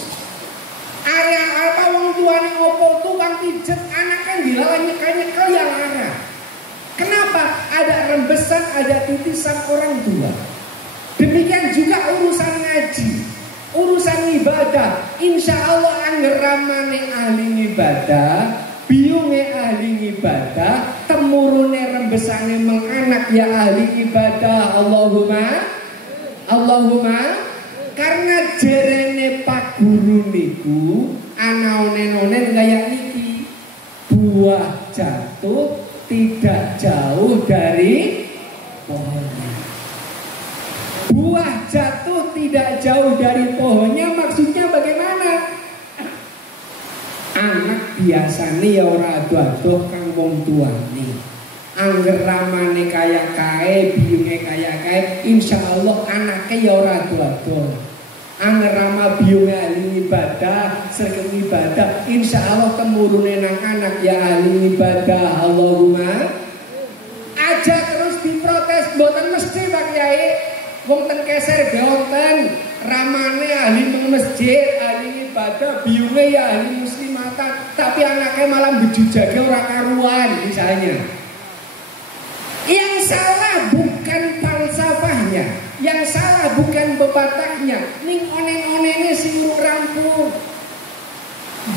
Ayah apa wong tuane opo tukang pijet, anaknya dilalah nyekel yang arah. Kenapa? Ada rembesan, ada titisan orang tua. Demikian juga urusan ngaji, urusan ibadah. Insya Allah anggeramane ahli ibadah, biunge ahli ibadah, temurune rembesane menganak ya ahli ibadah. Allahumma karena jerene Pak Guru niku ana onen-onen kaya niki, buah jatuh tidak jauh dari pohonnya. Buah jatuh tidak jauh dari pohonnya maksudnya bagaimana? Anak biasanya ya ora ado-ado kang wong tuane. Angger ramane kaya kae, biyunge kaya kae, insyaallah anake ya ora ado-ado. Angger rama biyunge ahli ibadah, sregep ibadah, insyaallah temurune nang anak ya ahli ibadah. Allahumma aja terus diprotes mboten mesti Pak Kyai. Wong ten keser wonten ramane ahli masjid, ahli ibadah, biyunge ya ahli muslimatan, tapi anaknya malah bejujage ora karuan misalnya. Yang salah bukan falsafahnya, yang salah bukan pepatahnya, ning onen-onene sing rampung.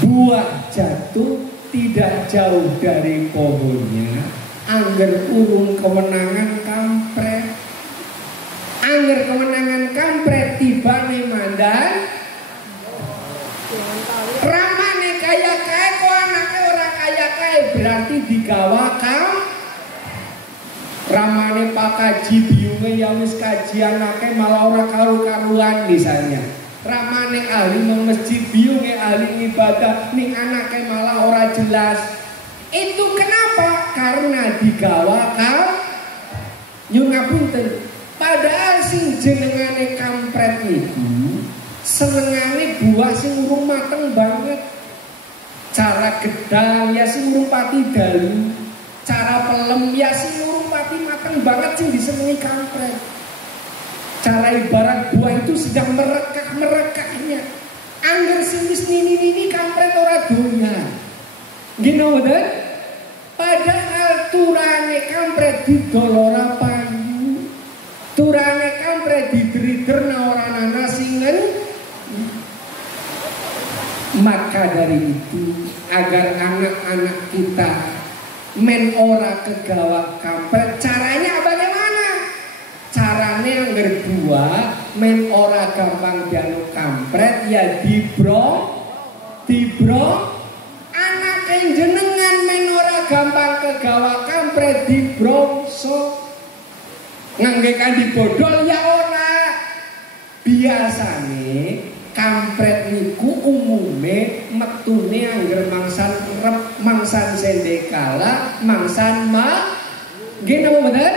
Buah jatuh tidak jauh dari pohonnya, angger urung kemenangan kampret. Angger kemenangan kampret tibane mandan ramane kaya kae kok anake ora kaya kae berarti digawa ramane Pak Kaji biyunge ya wis kaji anake malah ora karu-karuan misalnya. Ramane ahli masjid biyunge ahli ibadah ning anake malah ora jelas. Itu kenapa? Karena digawa nyun ngapunten. Padahal sing jenengane kampret niku senengane buah sing urung mateng banget. Cara gedang ya sing urung pati dalu, cara pelem ya sing urung pati mateng banget sing disenengi kampret. Cara ibarat buah itu sedang merekah-merekahnya. Angger sing wis nini-nini kampret ora doyan. Gini mboten? Padahal turane kampret didol ora payu. Turane kampret didriderna ora ana singen. Maka dari itu agar anak-anak kita men ora kegawa kampret, caranya bagaimana? Carane angger dua men ora gampang dianu kampret ya dibrong anak jenengan men ora gampang kegawa kampret dibrongso. Nganggekan dibodol ya ora. Biasane kampret niku umume metune angger mangsan rep, mangsan sendekala, mangsan nggih napa mboten?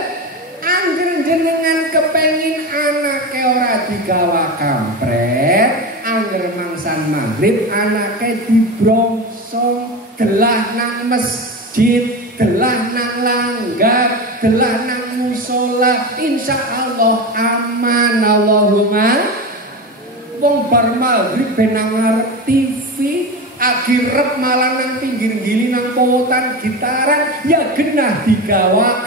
Angger jenengan kepengin anake ora digawa kampret, angger mangsan maghrib anake dibrongsong, delah nang masjid, delah nang langgar, delah nang musola, insyaallah aman. Allahumma. Wong bar maghrib ben nang ngarep TV, akhirep malah nang pinggir gili nang potan gitaran, ya genah digawa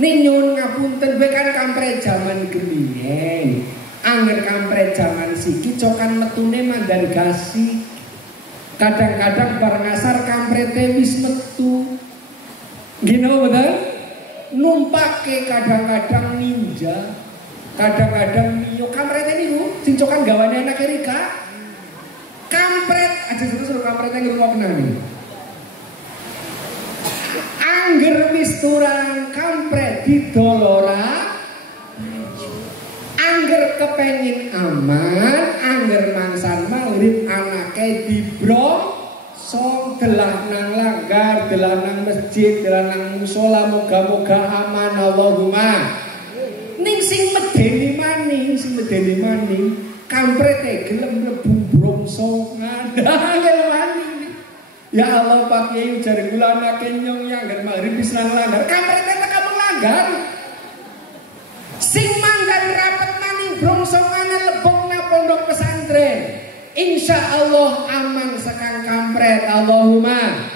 ning nyuwun ngapunten kowe kan kampret jaman gemingen. Angger kampret jaman siki cokan metune mandan gasi. Kadang-kadang bar ngasar kamprete wis metu. Gino betul? Numpake kadang-kadang ninja, kadang-kadang mio. Kamprete niku sing cokan gawane anak Erika. Kampret aja terus kampretnya ngrungokna nih. turang kampret didolora angger kepengin aman, angger mangsan maghrib anake dibrong song delah nang langgar, delah nang masjid, delah nang musola, moga-moga aman Allahumma. Ning sing medeni maning, kamprete gelem mlebu brongsong ngandhang maning. Ya Allah Pak Kiai jare kula anake nyong yang angger maghrib wis nang langgar, kamprete tekan melanggar. Sing manggan rapet maning brongsongane lebong nang pondok pesantren. Insya Allah aman sekang kampret. Allahumma.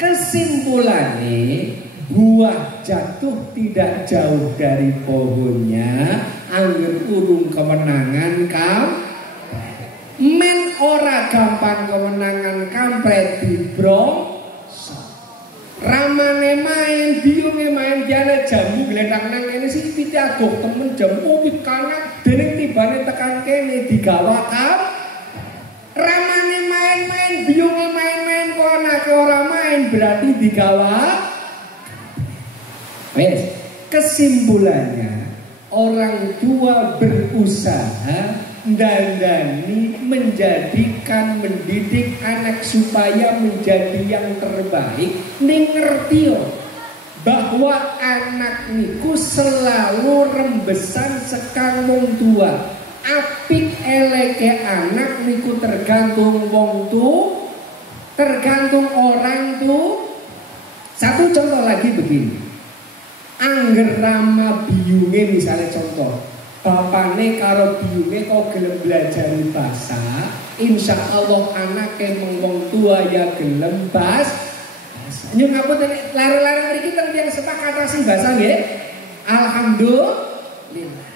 Kesimpulannya buah jatuh tidak jauh dari pohonnya. Angger urung kemenangan men ora gampang kemenangan kampret dibrong. Ramane main, biunge main diane jambu glendang nang kene sing piti adoh temen jambu wit kanak dening tibane tekan kene digawa ramane main-main, biunge main-main kok anake ora main berarti digawa. Wes, kesimpulannya orang tua berusaha dandani menjadikan mendidik anak supaya menjadi yang terbaik. Ning ngerti bahwa anak niku selalu rembesan sekang wong tua. Apik eleke anak niku tergantung wong tu, tergantung orang tu. Satu contoh lagi begini, angger rama biunge misalnya contoh, bapane karo biunge kok gelem belajar bahasa, insya Allah anake wong tua ya gelem bahasa. Nyun ngapunten lare-lare mriki teng tiyang sepakatasi bahasa nggih. Alhamdulillah.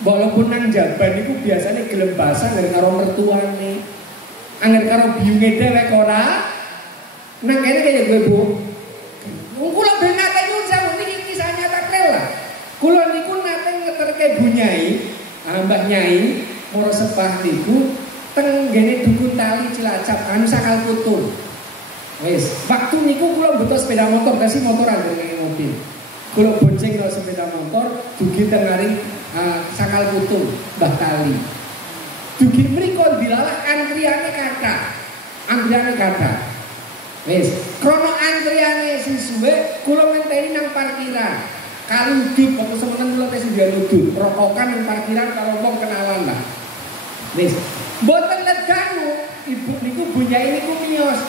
Walaupun nang jaban niku biasanya gelem bahasa angger karo mertuane. Angger karo biunge dhewek ora. Nang kene kaya gue Bu. Kula ben nate nyun sewu niki kisah nyata lah. Kula niku nate ngeterke Bu Nyai, Mbah Nyai, moro sepah niku teng ngene dukun tali Cilacap anu Sakal Putul. Wis, waktu niku kula butuh sepeda motor, kasih motoran dengan mobil. Kula bonceng karo sepeda motor dugi teng ngaring Sakal Putul, Mbah Tali. Dugi mriko dilalah antriane kathah. Wis, krono antriane sisuwe kula ngenteni nang parkiran. Kali udut waktu semeneng kula tes njaluk udut, rokokan nang parkiran karo wong kenalan lah. Wis, mboten leganu, ibu niku Bu Nyai niku miyos.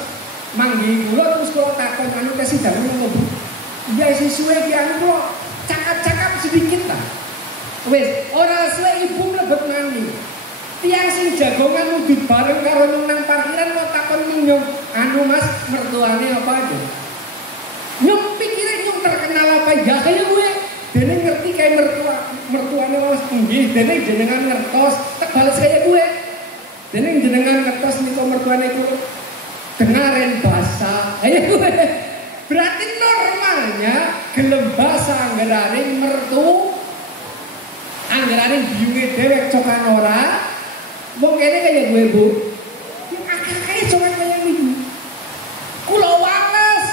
Manggi kula terus kula takon anu tes sidang niku Bu. Ya sisuwe ki anu kula cakap-cakap sedikit lah. Wis, ora suwe ibu mlebet nani. Tiang sing jagongan udut bareng karo nang parkiran kok takon nyong, anu Mas mertuane apa aja? Nyong pikire nyong terkenal apa ya kaya gue. Dene ngerti kayak mertuane Mas nggih, dene jenengan ngertos tak bales kaya gue. Dene jenengan ngertos niku mertuane kulo dengaren bahasa. Ayo gue. Berarti normalnya gelem bahasa anggeraring mertu anggeraring biunge dhewek cokan ora. Wong kene kaya gue Bu. Yang akeh-akeh cokan kaya niku. Kula wales.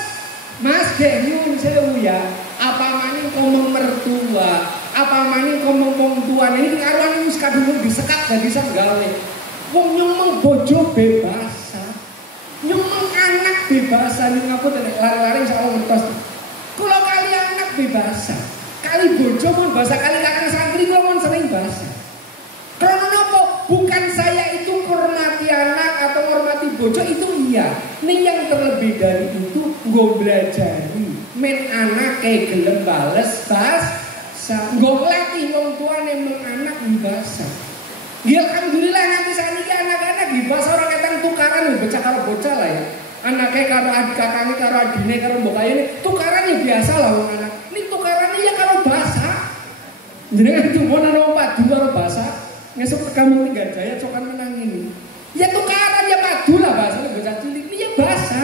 Mas dek nyuwun sewu ya. Apa maning ngomong mertua, apa maning ngomong wong tua ini karuan wis kadung disekat dadi sanggale. Wong nyomong bojo bebas. Nyomong anak bebas ning ngapun lari-lari salah ngertos. Kula kali anak bebas. Kali bojo pun bahasa kali kakang santri kula mon sering bahasa. Karena nopo? Bukan saya itu menghormati anak atau menghormati bojo itu iya. Ning yang terlebih dari itu gue belajari men anak kayak gelem bales bahasa. Gue latih wong tuane men anak bahasa. Ya alhamdulillah nanti saniki anak-anak di bahasa orang ketang tukaran bocah karo bocah lah ya. Anaknya karo adik kakaknya karo adine karo mbok kayane tukaran ya biasa lah wong anak. Ini tukarannya ya karo bahasa. Jenengan cuman ana padu karo bahasa. Ngesuk kamu Tiga Jaya cokan menang ini. Ya tukaran ya padu lah bahasa bocah cilik. Ini ya bahasa.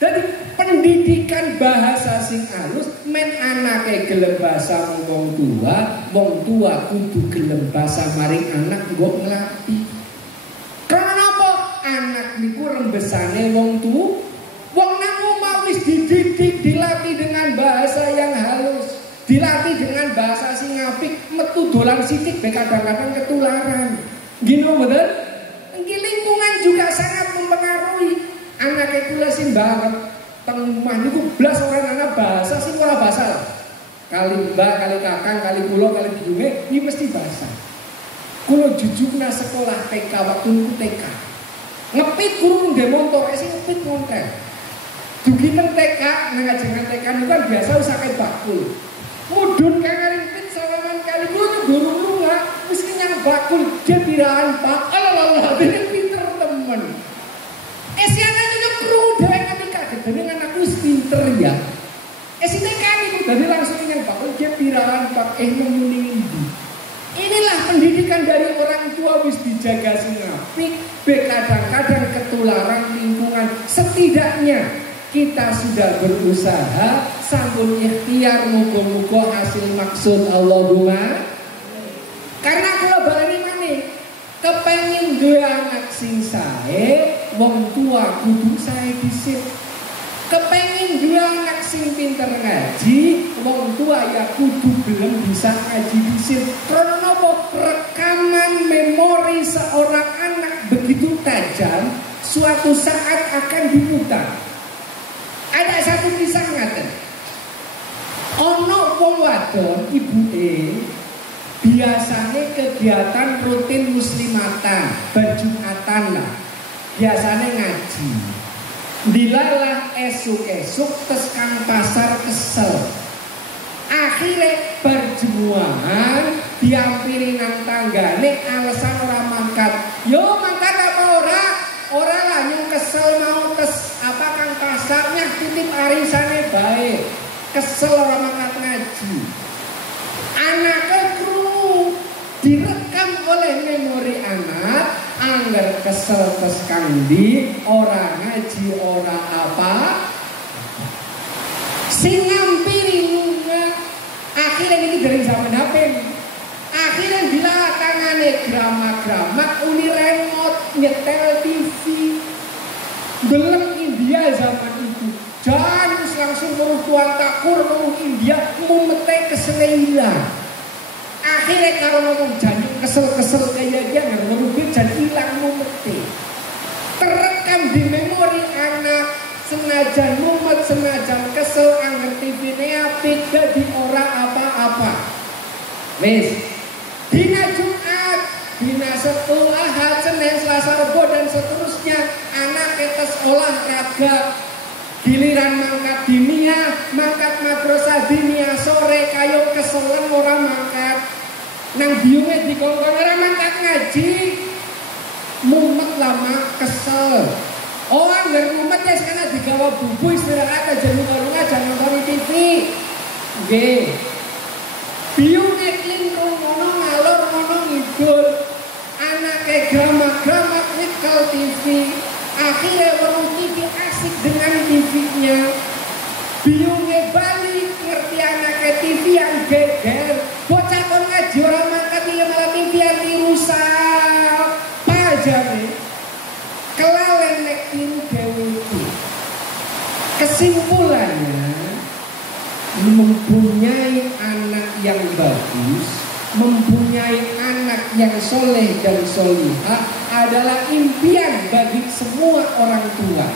Jadi pendidikan bahasa sing halus men anake gelem bahasa wong tua kudu gelem bahasa maring anak nggo nglapi. Karena apa? Anak niku rembesane wong nang omah wis didik dididik, dilatih dengan bahasa yang halus, dilatih dengan bahasa sing apik, metu dolan sithik be kadang-kadang ketularan. Gino betul? Lingkungan juga sangat mempengaruhi. Anak kula sing banget teng omah niku blas ora ana bahasa sing ora bahasa. Kali mbak, kali kakang, kali kula, kali bingunge iki mesti bahasa. Kula jujurna sekolah TK waktu niku TK. Ngepit guru ndek motor, sing ngepit montel. Dugi nang TK, nang ajengan TK niku kan biasa usake bakul. Mudhun kangaring pit salaman kali kula tuh guru enggak mesti nyang bakul jebiraan Pak. Alah dene pinter temen. Esiana nyok krungu dhewe nganti kaget dene anakku wis pinter ya. Esine kan iku dadi langsung nyang bakul jebiraan Pak nemuni ndi. Inilah pendidikan dari orang tua wis dijaga sing apik, kadang-kadang ketularan lingkungan. Setidaknya kita sudah berusaha sampun ikhtiar muga-muga hasil maksud Allahumma. Karena kalau balani maneh kepengin duwe anak sing sae, wong tua kudu sae dhisik. Kepengin duwe anak sing pinter ngaji, wong tua ya kudu belum bisa ngaji dhisik. Karena napa? Rekaman memori seorang anak begitu tajam, suatu saat akan diputar. Ada satu kisah ngaten. Ono wong wadon ibuke biasane kegiatan rutin muslimatan, berjumatan lah. Biasane ngaji. Dilalah esuk-esuk tes kang pasar kesel. Akhirnya berjemuahan diampiri nang tanggane alasan ora mangkat. Yo mangkat apa ora? Ora lah nyung kesel mau tes apa kang pasarnya titip arisane bae. Kesel ora mangkat ngaji. Anaknya krungu direkam oleh memori anak. Angger kesel tes kang di ora ngaji ora apa. Sing ngampiri lunga. Akhirnya ini dari zaman HP. Akhirnya bila tangane gramak-gramak uni remote nyetel TV. Deleng India zaman itu. Jangan langsung meruh tuan takur meruh India mumete keseleilan. Akhirnya kalau ngomong janji kesel-kesel kayak dia nggak merugi dan hilang mumete. Terekam di memori anak senajan mumet senajan kesel angger TV-ne apik dadi ora apa-apa. Wis. Dina Jumat, dina Sabtu, Ahad, Senin, Selasa, Rebo dan seterusnya anak ketes olahraga. Giliran mangkat dinia, mangkat madrasah dinia sore kayo keselen ora mangkat. Nang biunge dikongkon ora mangkat ngaji. Mumet lama kesel. Oh anggar mumet ya sekarang digawa bubu istirahat aja lunga-lunga jangan nonton TV. Nggih. Biunge klinrung ngono ngalor ngono ngidul. Anake gramak-gramak nyekel TV. Akhirnya wong TV asik dengan TV-nya. Biunge balik ngerti anake TV yang geger. Bocah kon ngaji ora mangkat iki malah TV yang dirusak. Pajane kelalen nek tiru dewe iki. Kesimpulannya mempunyai anak yang bagus, mempunyai anak yang soleh dan solihah adalah impian bagi semua orang tua.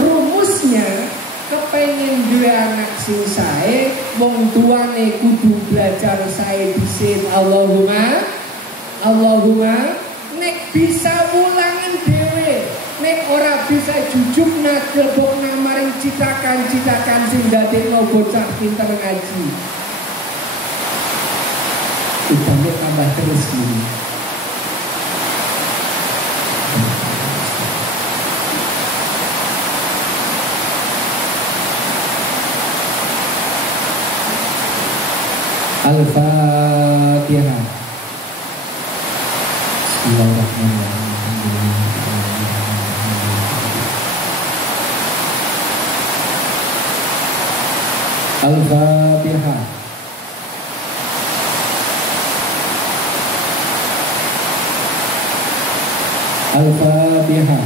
Rumusnya kepengen duwe anak sing sae, wong tuane kudu belajar sae dhisik. Allahumma nek bisa mulangan dhewe, nek ora bisa jujuk nagebok nang maring citakan-citakan sing dadekno bocah pinter ngaji. Utangnya tambah terus ini. Al-Fatihah. Bismillahirrahmanirrahim. Al-Fatihah. Al-Fatihah.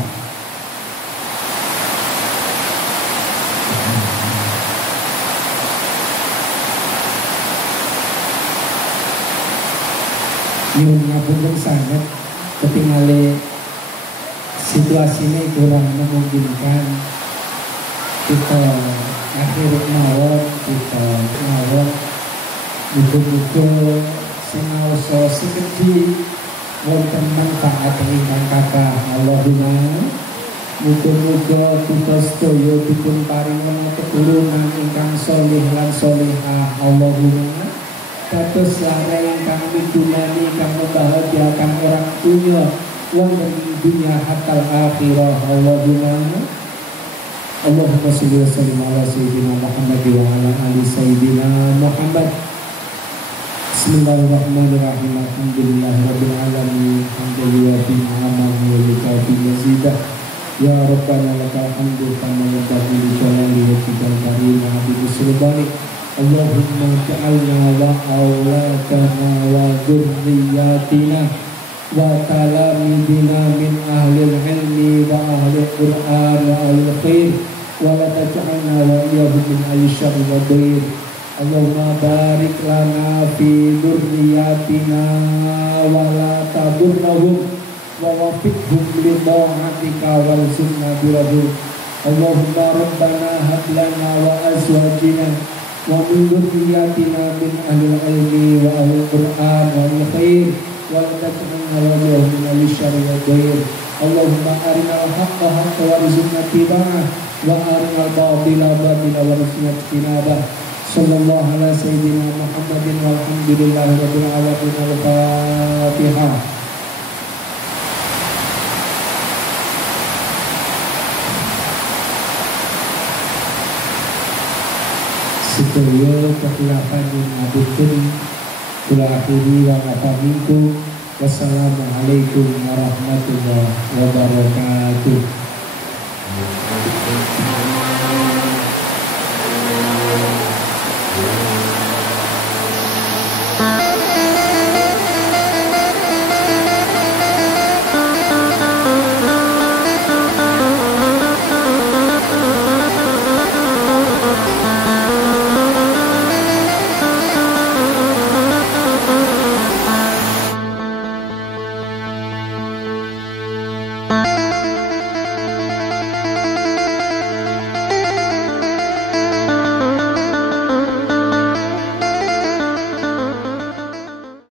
nyuwun ngapunten sangat ketinggalan situasinya kurang memungkinkan kita akhir mawon kita mawon buku-buku sinaosa sekedhi wonten manfaat ingkang kathah Allahumma muga-muga kita sedaya dipun paringi keturunan ingkang sholih lan sholihah Allahumma dados lare ingkang midunani ingkang membahagiakan orang dunia wonten dunia hatta akhirah Allahumma Allahumma sholli wa sallim ala sayyidina Muhammad wa ala ali sayyidina Muhammad. Bismillahirrahmanirrahim. Alhamdulillahirabbil alamin. Hamdan yuwafi ni'amahu wa yukafi mazidah. Ya Rabbana lakal hamdu kama yanbaghi li jalali wajhikal karim wa bi sulbani. Allahumma ja'alna wa auladana wa dzurriyyatina wa talamidina min ahlil ilmi wa ahlil Qur'an wa ahlil khair wa la taj'alna wa iyyahum min ahli syarri wa dhair. Allahumma barik lana fi dzurriyyatina wa la tadurrahum wa wafiqhum li ta'atika wal sunnah birahum. Allahumma rabbana hab lana wa azwajina wa min dzurriyyatina min ahli ilmi wa ahli Qur'an wa ahli khair wa la taj'alna wa iyyahum min ahli syarri wa dhair. Allahumma arinal haqqa haqqan warzuqna ittiba'ah wa arinal batila batila warzuqna ijtinabah. Sallallahu ala sayyidina Muhammadin walhamdulillahi rabbil alamin. Al-Fatihah. Sedaya kekhilafan yang ngapunten kula akhiri wa afaminkum. Wassalamualaikum warahmatullahi wabarakatuh.